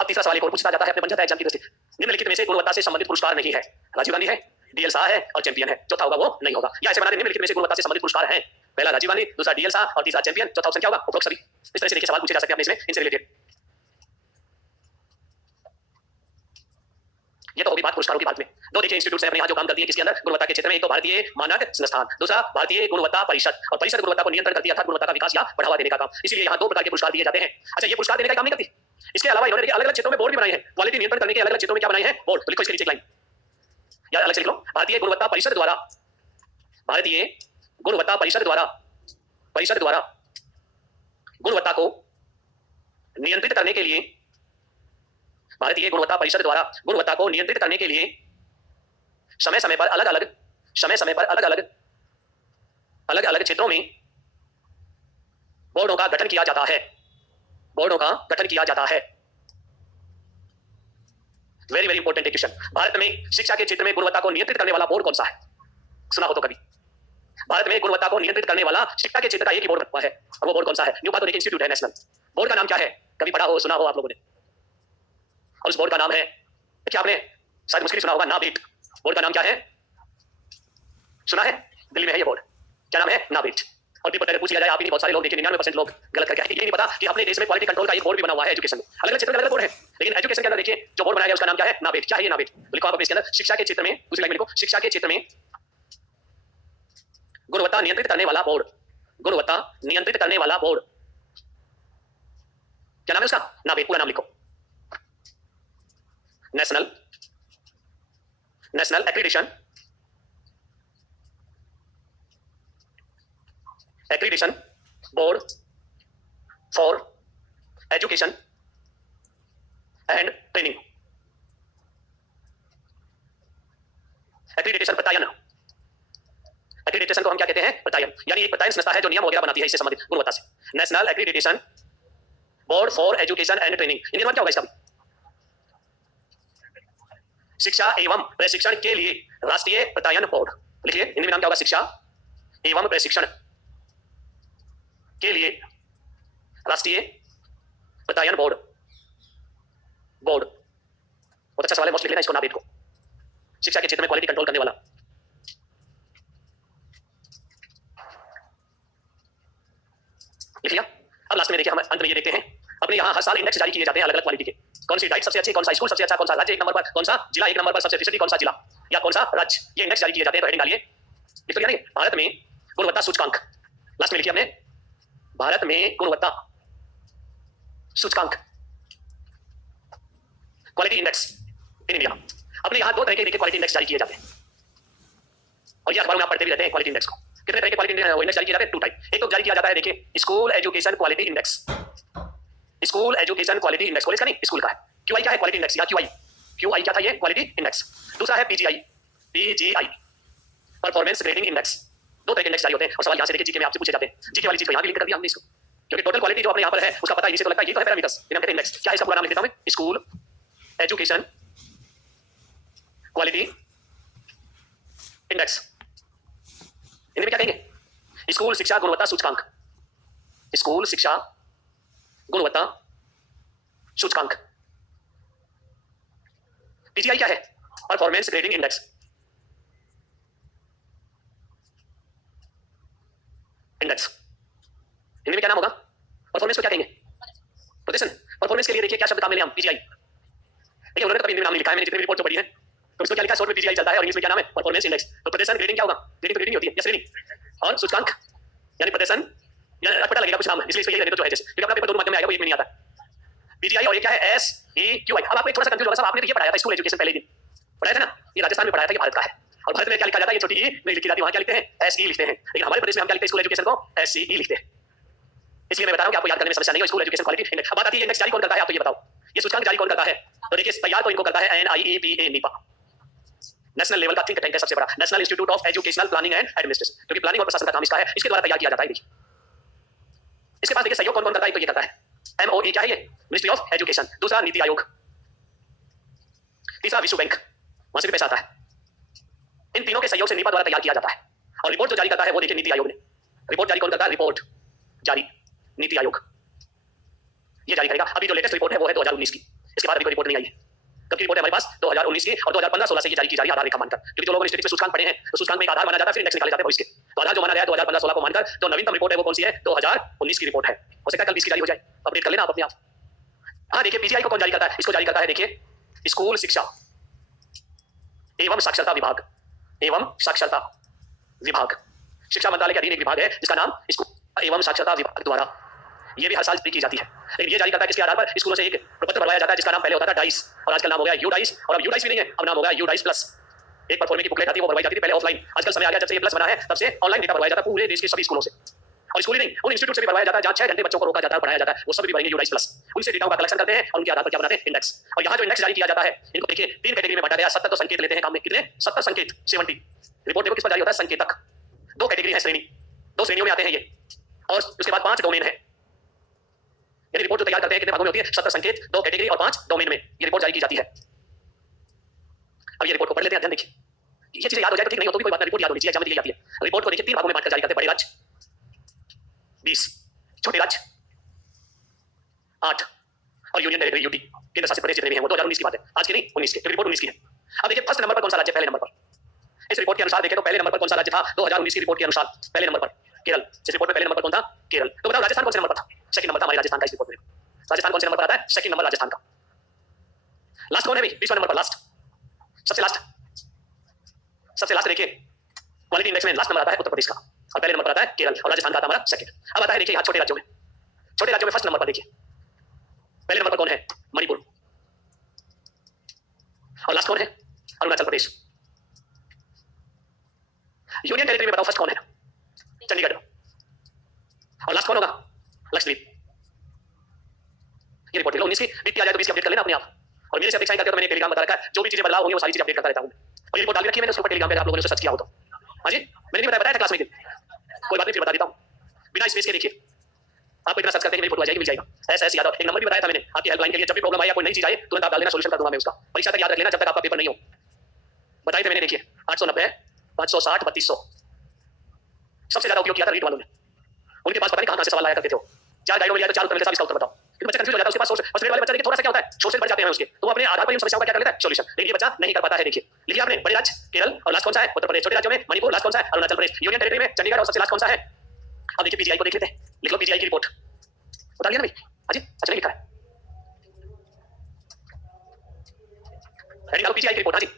अब तीसरा सवाल एक और पूछा जाता है अपने बन जाता है एग्जाम की दृष्टि, निम्नलिखित में से गुणवत्ता से संबंधित पुरस्कार नहीं है, राजीव गांधी है, डीएल साहा है और चैंपियन है, चौथा होगा वो नहीं होगा। या ऐसे बना दे, निम्नलिखित में से गुणवत्ता से संबंधित पुरस्कार है, पहला राजीव गांधी, दूसरा डीएल साहा और तीसरा चैंपियन, चौथा ऑप्शन क्या होगा, उपरोक्त सभी। इस तरह से देखिए सवाल पूछे जा सकते हैं अपने इसमें, इनसे रिलेटेड। ये तो होगी बात पुरस्कारों की बात में। दो देखिए इंस्टीट्यूट है अपने यहाँ जो काम करती है किसके अंदर, गुणवत्ता के क्षेत्र में। एक तो भारतीय मानक संस्थान, दूसरा भारतीय गुणवत्ता परिषद। और परिषद गुणवत्ता को नियंत्रण करती है अर्थात गुणवत्ता का विकास या बढ़ावा देने का काम। इसलिए यहाँ दो प्रकार के पुरस्कार दिए जाते हैं। अच्छा ये पुरस्कार देने का काम नहीं करती, इसके अलावा इन्होंने अलग अलग क्षेत्रों में बोर्ड भी बनाए हैं, क्वालिटी नियंत्रण करने के अलग अलग क्षेत्रों में क्या बनाए हैं, बोर्ड। तो लिखो इसके नीचे एक लाइन या अलग से लिख लो, भारतीय गुणवत्ता परिषद द्वारा, भारतीय गुणवत्ता परिषद द्वारा, परिषद द्वारा गुणवत्ता को नियंत्रित करने के लिए, भारतीय गुणवत्ता परिषद द्वारा गुणवत्ता को नियंत्रित करने के लिए समय समय पर अलग अलग समय समय पर अलग अलग क्षेत्रों में बोर्डों का गठन किया जाता है। बोर्डों का गठन किया जाता है। Very very important question. Bharat में शिक्षा के क्षेत्र में गुणवत्ता को नियंत्रित करने वाला बोर्ड कौन सा है? सुना हो तो कभी। भारत में गुणवत्ता को नियंत्रित करने वाला शिक्षा के क्षेत्र का एक ही बोर्ड है, और वो बोर्ड कौन सा है? न्यू पाथो इंस्टीट्यूट है, नेशनल। बोर्ड का नाम क्या है? कभी पढ़ा हो, सुना हो आप लोगों ने? और उस बोर्ड का नाम है, क्या आपने शायद मुश्किल सुना होगा, नाबेट। बोर्ड का नाम क्या है? सुना है? दिल्ली में है ये बोर्ड। क्या नाम है? नाबेट। और पेपर पूछ लिया जाए, आप ही बहुत सारे लोग देखिए 99% लोग गलत करके ये नहीं पता कि अपने देश में क्वालिटी कंट्रोल का एक बोर्ड भी बना हुआ है एजुकेशन में। अलग अलग क्षेत्र में अलग बोर्ड है, लेकिन एजुकेशन के अंदर देखिए जो बोर्ड बनाया गया उसका नाम क्या है? नाबेट। क्या है ये नाबेट? लिखो आप इसके अंदर, शिक्षा के क्षेत्र में, दूसरी लाइन में लिखो, शिक्षा के क्षेत्र में गुणवत्ता नियंत्रित करने वाला बोर्ड। गुणवत्ता नियंत्रित करने वाला बोर्ड, क्या नाम है उसका? नाबेट। पूरा नाम लिखो, national accreditation board for education and training. Accreditation प्रत्यायन। एक्रीडिटेशन को हम क्या कहते हैं? प्रत्यायन। यानी एक प्रत्यायन संस्था है जो नियम वगैरह बनाती है इससे संबंधित गुणवत्ता से। National accreditation board for education and training. Hindi में क्या होगा इसका? शिक्षा एवं प्रशिक्षण के लिए राष्ट्रीय प्रत्यायन बोर्ड। लिखिए, हिंदी में नाम क्या होगा? शिक्षा एवं प्रशिक्षण के लिए राष्ट्रीय प्रत्यायन बोर्ड। बहुत अच्छा सवाल है, मोस्ट लिख लेना इसको, नाबेट को। शिक्षा के क्षेत्र में क्वालिटी कंट्रोल करने वाला। लिख लिया? अब लास्ट में देखिए, हम अंत में ये देखते हैं, अपने यहाँ हर साल इंडेक्स जारी किए जाते हैं अलग अलग क्वालिटी के। कौन सी डाइट सबसे अच्छी, कौन सा स्कूल सबसे अच्छा, कौन सा राज्य एक नंबर पर, कौन सा जिला एक नंबर पर, सबसे फीसदी कौन सा जिला या कौन सा राज्य, ये इंडेक्स जारी किए जाते हैं। तो हेडिंग डालिए, लिख लिया नहीं? भारत में गुणवत्ता सूचकांक। लास्ट में लिखिए आपने, भारत में गुणवत्ता सूचकांक, क्वालिटी इंडेक्स इन इंडिया। अपने यहाँ दो तरह के देखिए क्वालिटी इंडेक्स जारी किए जाते हैं, और ये अखबार में आप पढ़ते भी रहते हैं क्वालिटी इंडेक्स को। कितने तरह के क्वालिटी इंडेक्स जारी किए जाते हैं? 2 टाइप। एक तो जारी किया जाता है देखिए school education quality index. School education quality index, college का नहीं, स्कूल का है। क्यूआई क्या है? क्वालिटी इंडेक्स, या क्यूआई क्या था? ये क्वालिटी इंडेक्स। दूसरा है पीजीआई, परफॉर्मेंस ग्रेडिंग इंडेक्स। दो तरह के इंडेक्स जारी होते हैं, और सवाल यहाँ से देखिए जीके में आपसे पूछे जाते हैं। जीके वाली चीज को यहाँ भी लिंक कर दिया हमने इसको, क्योंकि टोटल क्वालिटी जो अपने यहाँ पर है उसका पता इसी से तो लगता है। ये तो है पैरामीटर्स, इन्हें कहते हैं इंडेक्स। क्या है इसका पूरा नाम लिख देता हूं मैं? School education quality index. Hindi में क्या कहेंगे? स्कूल शिक्षा गुणवत्ता सूचकांक। स्कूल शिक्षा गुणवत्ता सूचकांक। पीजीआई क्या है? Performance grading index. हिंदी में क्या नाम होगा? परफॉर्मेंस को क्या कहेंगे? प्रदर्शन। परफॉर्मेंस के लिए देखिए क्या शब्द काम में लिया हम? पीजीआई। देखिए उन्होंने कभी हिंदी में नाम नहीं लिखा है, मैंने जितनी रिपोर्ट तो पढ़ी है तो उसको क्या लिखा? शॉर्ट में पीजीआई चलता है, और इंग्लिश में क्या नाम है? Performance index. तो प्रदर्शन ग्रेडिंग क्या होगा? ग्रेडिंग तो ग्रेडिंग होती है या श्रेणी, और सूचकांक यानी प्रदर्शन, या पता लगेगा कुछ नाम है, इसलिए इसको यही रहने दो जो है जैसे, क्योंकि अपना पेपर दोनों माध्यम में आएगा, वो एक में नहीं आता। पीजीआई और ये क्या है? एसईक्यूआई। अब आपको थोड़ा सा कंफ्यूज होगा, सब आपने तो ये पढ़ाया था स्कूल एजुकेशन पहले दिन पढ़ाया था ना, ये राजस्थान में पढ़ाया था, ये भारत का है। और भारत में क्या लिखा जाता है? ये छोटी ई नहीं लिखी जाती, वहां क्या लिखते हैं? एसई लिखते हैं। लेकिन हमारे प्रदेश में हम क्या लिखते हैं? स्कूल एजुकेशन को एसई लिखते हैं। इसलिए मैं बता रहा हूं कि आपको याद करने में समस्या नहीं हो। School education quality index. अब बात आती है इंडेक्स जारी कौन करता है? आप तो ये बताओ, ये सूचकांक जारी कौन करता है? तो देखिए तैयार तो इनको करता है एनआईईपीए, नीपा, नेशनल लेवल का थिंक टैंक है सबसे बड़ा, national institute of educational planning and administration, क्योंकि प्लानिंग और प्रशासन का काम इसका है, इसके द्वारा तैयार किया जाता है। देखिए इसके पास देखिए सहयोग कौन कौन करता है? तो ये करता है एमओई, क्या है ये? Ministry of education. दूसरा नीति आयोग। तीसरा विश्व बैंक, वहां से भी पैसा आता है। इन तीनों के सहयोग से नीपा द्वारा तैयार किया जाता है। और रिपोर्ट जो जारी करता है वो देखिए नीति आयोग ने। रिपोर्ट जारी कौन करता है? रिपोर्ट जारी नीति आयोग, ये जारी करेगा। अभी जो लेटेस्ट रिपोर्ट है वो है 2019 की, इसके बाद अभी कोई रिपोर्ट नहीं आई है। कब की रिपोर्ट है हमारे पास? 2019 की, और 2015-16 से ये जारी की जा रही है आधार रेखा मानकर, क्योंकि जो लोगों ने स्टैटिस्टिक्स में सूचकांक पढ़े हैं तो सूचकांक में एक आधार माना जाता है, फिर इंडेक्स निकाले जाते हैं भविष्य के। तो आधार जो माना गया है 2015-16 को मानकर, जो नवीनतम रिपोर्ट है वो कौन सी है? 2019 की रिपोर्ट है। हो सकता है कल 20 की जारी हो जाए, अपडेट कर लेना आप अपने आप। हाँ देखिए पीजीआई को कौन जारी करता है? इसको जारी करता है देखिए स्कूल शिक्षा एवं साक्षरता विभाग, शिक्षा मंत्रालय के अधीन एक विभाग है जिसका नाम स्कूल एवं साक्षरता विभाग द्वारा ये भी हर साल की जाती है। लेकिन ये जारी करता है किसके आधार पर? स्कूलों से एक प्रपत्र भरवाया जाता है जिसका नाम पहले होता था डाइस, और आजकल नाम हो गया यूडाइस, और अब यूडाइस भी नहीं है, अब नाम हो गया यूडाइस प्लस। एक परफॉर्मेंस की बुकलेट आती है वो भरवाई जाती थी पहले ऑफलाइन, आजकल समय आ गया जब से ये प्लस बना है तब से ऑनलाइन डेटा भरवाया जाता है पूरे देश के सभी स्कूलों से। और स्कूल ही नहीं, उन इंस्टीट्यूट से भी भरवाया जाता है जहां 6 घंटे बच्चों को रोका जाता है, पढ़ाया जाता है, वो सब भी भरेंगे यूडाइस प्लस। उनसे डेटा का कलेक्शन करते हैं और उनके आधार पर क्या बनाते हैं? इंडेक्स। और यहाँ जो इंडेक्स जारी किया जाता है इनको देखिए 3 कैटेगरी में बांटा गया। 70 तो संकेत लेते हैं काम में, कितने? 70 संकेत, 70 रिपोर्ट देखो किस पर जारी होता है, संकेतक। दो कैटेगरी है, श्रेणी, दो श्रेणियों में आते हैं ये, और उसके बाद 5 डोमेन है। यानी रिपोर्ट जो तैयार करते हैं कितने भागों में होती है, 70 संकेत, 2 कैटेगरी और 5 डोमेन में ये रिपोर्ट जारी की जाती है। अब ये रिपोर्ट को पढ़ लेते हैं, ध्यान देखिए। ये चीजें याद हो जाए तो ठीक नहीं हो तो भी कोई बात नहीं, रिपोर्ट याद होनी चाहिए, एग्जाम में दी जाती है। रिपोर्ट को देखिए 3 भागों में बांटकर जारी करते हैं, बड़े राज्य 20, छोटे राज्य 8 और यूनियन टेरिटरी यूटी, केंद्र शासित प्रदेश जितने भी हैं वो 2019 की बात है, आज की नहीं 19 की, रिपोर्ट 19 की है। अब देखिए फर्स्ट नंबर पर कौन सा राज्य, पहले नंबर पर इस रिपोर्ट के अनुसार देखें तो पहले नंबर पर कौन सा राज्य था 2019 की रिपोर्ट के अनुसार, पहले नंबर पर केरल। इस रिपोर्ट में पहले नंबर पर कौन था, केरल। तो बताओ राजस्थान कौन से नंबर पर था, सेकंड नंबर था हमारे राजस्थान का। इस रिपोर्ट में राजस्थान कौन से नंबर पर आता है, सेकंड नंबर राजस्थान का। लास्ट कौन है भाई, 20वां नंबर पर, लास्ट, सबसे लास्ट, सबसे लास्ट देखिए क्वालिटी इंडेक्स में लास्ट नंबर आता है उत्तर प्रदेश का, और पहले नंबर पर आता है केरल, और राजस्थान का आता है हमारा सेकंड। अब आता है देखिए यहाँ छोटे राज्यों में, छोटे राज्यों में फर्स्ट नंबर पर देखिए पहले नंबर पर कौन है, मणिपुर, और लास्ट कौन है, अरुणाचल प्रदेश। यूनियन टेरिटरी में बताओ फर्स्ट कौन है, चंडीगढ़, और लास्ट कौन होगा, लक्षद्वीप। ये रिपोर्ट 19 की बीती आ जाए तो 20 की अपडेट कर लेना अपने आप, और मेरे से अपेक्षा करके तो मैंने टेलीग्राम बता रखा है, जो भी चीजें बदलाव होंगी वो सारी चीजें अपडेट करता रहता हूं। और ये रिपोर्ट डाल रखी है मैंने उसके ऊपर टेलीग्राम पे, आप लोगों ने उसे सर्च किया हो तो। हां जी, मैंने नहीं बताया था क्लास में, कोई बात नहीं फिर बता देता हूं, बिना स्पेस के देखिए, आपको इतना सर्च करते हैं मेरी फोटो आ जाएगी, मिल जाएगा। ऐसा ऐसे याद, एक नंबर भी बताया था मैंने आपकी हेल्पलाइन के लिए, जब भी प्रॉब्लम आए या कोई नई चीज आए तुरंत आप डाल देना, सॉल्यूशन कर दूंगा मैं उसका। परीक्षा तक याद रख लेना जब तक आपका पेपर नहीं हो। बताइए थे मैंने, देखिए 890 560 3200 सबसे ज्यादा उपयोग किया था रीट वालों ने, उनके पास पता नहीं कहां से सवाल आया करते थे। 4 गाइडों में लिया तो 4 उत्तर मिलते, सब इसका उत्तर बताओ, क्योंकि बच्चा कंफ्यूज हो जाता है उसके पास सोर्स। फर्स्ट ग्रेड वाले बच्चा देखिए थोड़ा सा क्या होता है, सोर्सेज बढ़ जाते हैं उसके, तो वो अपने आधार पर ही समस्याओं का क्या कर लेता है, सॉल्यूशन। लेकिन ये बच्चा नहीं कर पाता है। देखिए लिखिए आपने, बड़े राज्य केरल, और लास्ट कौन सा है, उत्तर प्रदेश। छोटे राज्यों में मणिपुर, लास्ट कौन सा है, अरुणाचल प्रदेश। यूनियन टेरिटरी में चंडीगढ़, और सबसे लास्ट कौन सा है। अब देखिए पीजीआई को देख लेते हैं, लिख लो पीजीआई की रिपोर्ट, बता लिया ना भाई, हां जी, अच्छा नहीं लिखा है, हेडिंग डालो पीजीआई की रिपोर्ट। हां जी,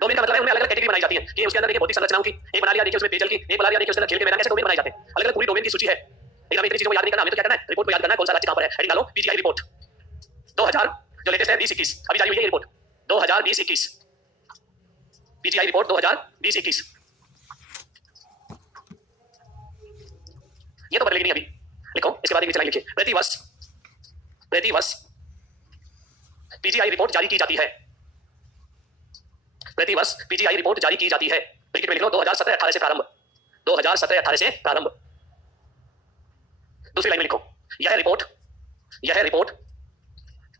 डोमेन का मतलब है उनमें अलग अलग कैटेगरी बनाई जाती है कि उसके अंदर देखिए भौतिक संरचनाओं की एक बना लिया, देखिए उसमें पेयजल की एक बना लिया, देखिए उसके अंदर खेल के मैदान, ऐसे डोमेन बनाए जाते हैं, अलग अलग पूरी डोमेन की सूची है। लेकिन हमें इतनी चीजों को याद नहीं करना, हमें तो क्या करना है, रिपोर्ट को याद करना है, कौन सा राज्य कहां पर है। हेडिंग डालो पीजीआई रिपोर्ट 2000 जो लेटेस्ट है 2021, अभी जारी हुई है ये रिपोर्ट 2020-21, पीजीआई रिपोर्ट 2020-21। ये तो बदलेगी नहीं अभी, लिखो इसके बाद नीचे लाइन लिखिए, प्रति वर्ष पीजीआई रिपोर्ट जारी की जाती है, प्रति वर्ष पीजीआई रिपोर्ट जारी की जाती है। ब्रैकेट में लिख लो 2017-18 से प्रारंभ, 2017-18 से प्रारंभ। दूसरी लाइन में लिखो, यह रिपोर्ट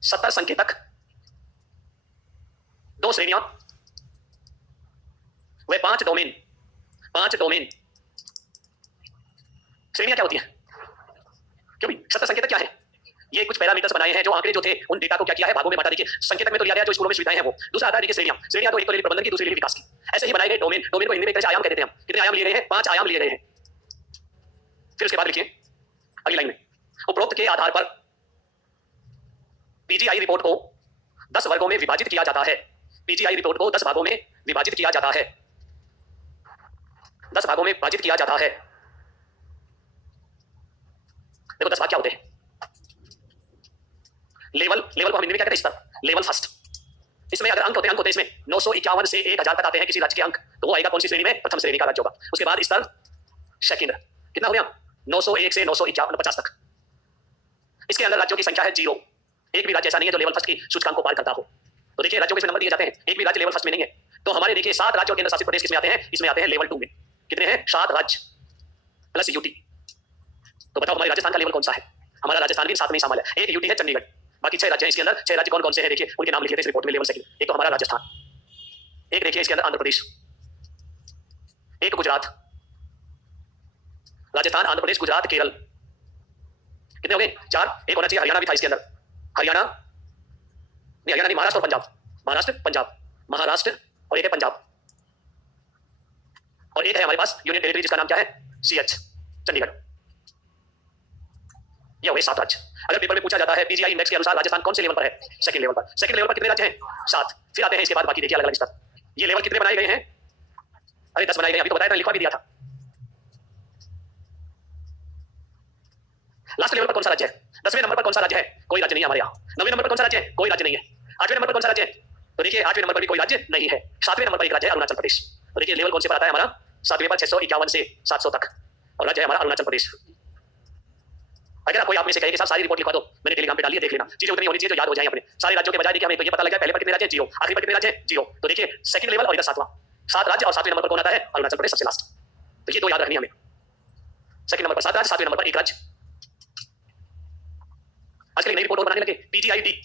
70 संकेतक, 2 श्रेणियां वे 5 डोमेन, 5 डोमेन। श्रेणियां क्या होती हैं, क्यों भाई 70 संकेतक क्या है, ये कुछ पैरामीटर्स बनाए हैं, जो आंकड़े जो थे उन डेटा को क्या किया है, भागों में बांटा। देखिए संकेतक में तो लिया गया जो स्कूलों में सुविधाएं हैं वो, दूसरा आता है देखिए श्रेणियां। श्रेणियां तो एक तो ले ली प्रबंधन की, दूसरी ले ली विकास की। ऐसे ही बनाए गए डोमेन, डोमेन को हिंदी में एक तरह से आयाम कहते हैं हम। कितने आयाम लिए गए हैं, 5 आयाम लिए गए हैं। फिर उसके बाद लिखिए अगली लाइन में, उपरोक्त के आधार पर पीजीआई रिपोर्ट को 10 वर्गों में विभाजित किया जाता है। पीजीआई रिपोर्ट को 10 भागों में विभाजित किया जाता है, 10 भागों में विभाजित किया जाता है। देखो 10 भाग क्या होते हैं, लेवल को हम हिंदी में क्या कहते हैं, स्तर, लेवल फर्स्ट। इसमें अगर अंक होते हैं इसमें 951 से 1000 तक आते हैं किसी राज्य के अंक, तो वो आएगा कौन सी श्रेणी में, प्रथम श्रेणी का राज्य होगा। उसके बाद स्तर सेकंड, कितना हो गया 901 से 951 50 तक। इसके अंदर राज्यों की संख्या है 0, एक भी राज्य ऐसा नहीं है जो लेवल फर्स्ट की सूचकांक को पार करता हो। तो देखिए राज्यों में नंबर दिए जाते हैं, एक भी राज्य लेवल फर्स्ट में नहीं है। तो हमारे देखिए 7 राज्य और केंद्र शासित प्रदेश किसमें आते हैं, इसमें आते हैं लेवल 2 में। कितने हैं, 7 राज्य प्लस यूटी। तो बताओ हमारे राजस्थान का लेवल कौन सा है, हमारा राजस्थान भी 7 में शामिल है, एक यूटी है चंडीगढ़, बाकी 6 राज्य हैं इसके अंदर। 6 राज्य कौन कौन से हैं देखिए, उनके नाम लिखे थे इस रिपोर्ट में लेवल सेकंड। एक तो हमारा राजस्थान, एक देखिए इसके अंदर आंध्र प्रदेश, एक गुजरात, राजस्थान आंध्र प्रदेश गुजरात केरल, कितने हो गए 4। एक होना चाहिए हरियाणा भी था इसके अंदर, हरियाणा नहीं, महाराष्ट्र और पंजाब, महाराष्ट्र पंजाब, महाराष्ट्र और एक है पंजाब, और एक है हमारे पास यूनियन टेरिटरी जिसका नाम क्या है, सीएच चंडीगढ़। ये हो गए 7 राज्य। अगर पेपर में पूछा जाता है पीजीआई इंडेक्स के अनुसार राजस्थान कौन से लेवल पर है, सेकंड लेवल पर। सेकंड लेवल पर कितने राज्य हैं, 7। फिर आते हैं इसके बाद बाकी देखिए अलग अलग स्तर। ये लेवल कितने बनाए गए हैं, अरे 10 बनाए गए, अभी तो बताया था, लिखवा भी दिया था। लास्ट लेवल पर कौन सा राज्य है, 10वें नंबर पर कौन सा राज्य है, कोई राज्य नहीं है हमारे यहाँ। 9वें नंबर पर कौन सा राज्य है, कोई राज्य नहीं है। 8वें नंबर पर कौन सा राज्य है, तो देखिए 8वें नंबर पर भी कोई राज्य नहीं है। 7वें नंबर पर एक राज्य है अरुणाचल प्रदेश। तो देखिए लेवल कौन से पर आता है हमारा, 7वें पर 651 से 700 तक, और राज्य है हमारा अरुणाचल प्रदेश। अगर कोई आप में से कहे कि सारी रिपोर्ट लिखवा दो, मैंने टेलीग्राम पे डाली है, देख लेना। चीजें उतनी होनी चाहिए जो याद हो जाए अपने। सारे राज्यों के बजाय देखिए हमें तो ये पता लगा पहले पर कितने राज्य हैं, 0, आखिरी पर कितने राज्य हैं, 0। तो देखिए सेकंड लेवल और इधर 7वां, 7 राज्य और 7वें नंबर पर कौन आता है? अरुणाचल प्रदेश सबसे लास्ट। तो ये 2 याद रखनी हमें। सेकंड नंबर पर 7 राज्य, 7वें नंबर पर 1 राज्य। आजकल नई रिपोर्ट और बनाने लगे, पीजीआईडी। एक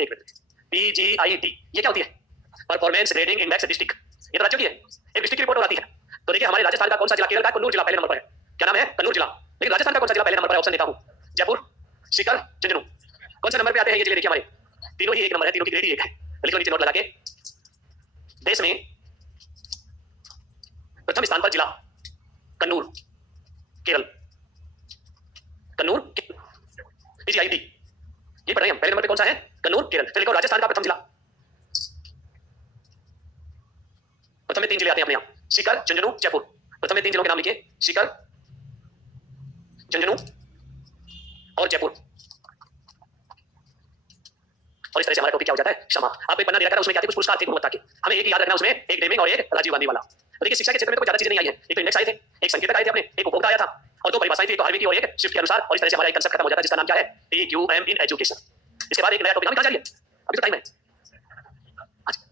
मिनट, पीजीआईडी ये क्या होती है? Performance grading index district. ये तो राज्यों की है, एक डिस्ट्रिक्ट की रिपोर्ट और आती है। तो देखिए हमारे राजस्थान का कौन सा जिला? केरल का कन्नूर जिला पहले नंबर पर है। क्या नाम है? कन्नूर जिला। लेकिन राजस्थान का कौन सा जिला पहले नंबर पर है? ऑप्शन देता हूं, जयपुर, सीकर, झुंझुनू। कौन सा नंबर पे आते हैं ये जिले? देखिए हमारे तीनों ही 1 नंबर है, तीनों की ग्रेड ही 1 है। लिखो नीचे नोट लगा के, देश में प्रथम स्थान पर जिला कन्नूर, केरल। कन्नूर पीजीआईडी ये पढ़ रहे हैं हम। पहले नंबर पे कौन सा है? कन्नूर, केरल। फिर लिखो राजस्थान का प्रथम जिला। प्रथम में 3 जिले आते हैं अपने यहाँ, सीकर, झुंझुनू, जयपुर। प्रथम में 3 जिलों के नाम लिखिए, सीकर, झुंझुनू और जयपुर। और इस तरह से हमारा टॉपिक क्या हो जाता है? क्षमा। आप एक पन्ना दिया करा, उसमें क्या थे? कुछ पुरस्कार थे गुणवत्ता के। हमें एक ही याद रखना, उसमें एक डेमिंग और एक राजीव गांधी वाला। तो देखिए शिक्षा के क्षेत्र में तो कोई ज्यादा चीजें नहीं आई है। एक तो इंडेक्स आए थे, एक संकेतक आए थे अपने, एक उपभोक्ता आया था और 2 परिभाषाएं थी, एक तो हार्वी की और एक शिफ्ट के अनुसार। और इस तरह से हमारा एक कंसेप्ट खत्म हो जाता है जिसका नाम क्या है? TQM in education. इसके बाद एक नया टॉपिक, कहां जा रही है? अभी तो टाइम है।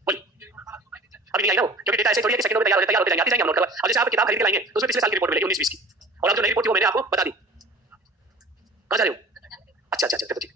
बोलिए, अभी नहीं आई ना वो, क्योंकि डेटा ऐसे थोड़ी है कि सेकंडों में तैयार होते जाएंगे, आते जाएंगे हम नोट करवा। अब जैसे आप किताब खरीद के लाएंगे तो उसमें पिछले साल की रिपोर्ट मिलेगी 19-20 की, और अब जो नई रिपोर्ट थी वो मैंने आपको बता दी। कहां जा रहे हो? अच्छा, देखो ठीक।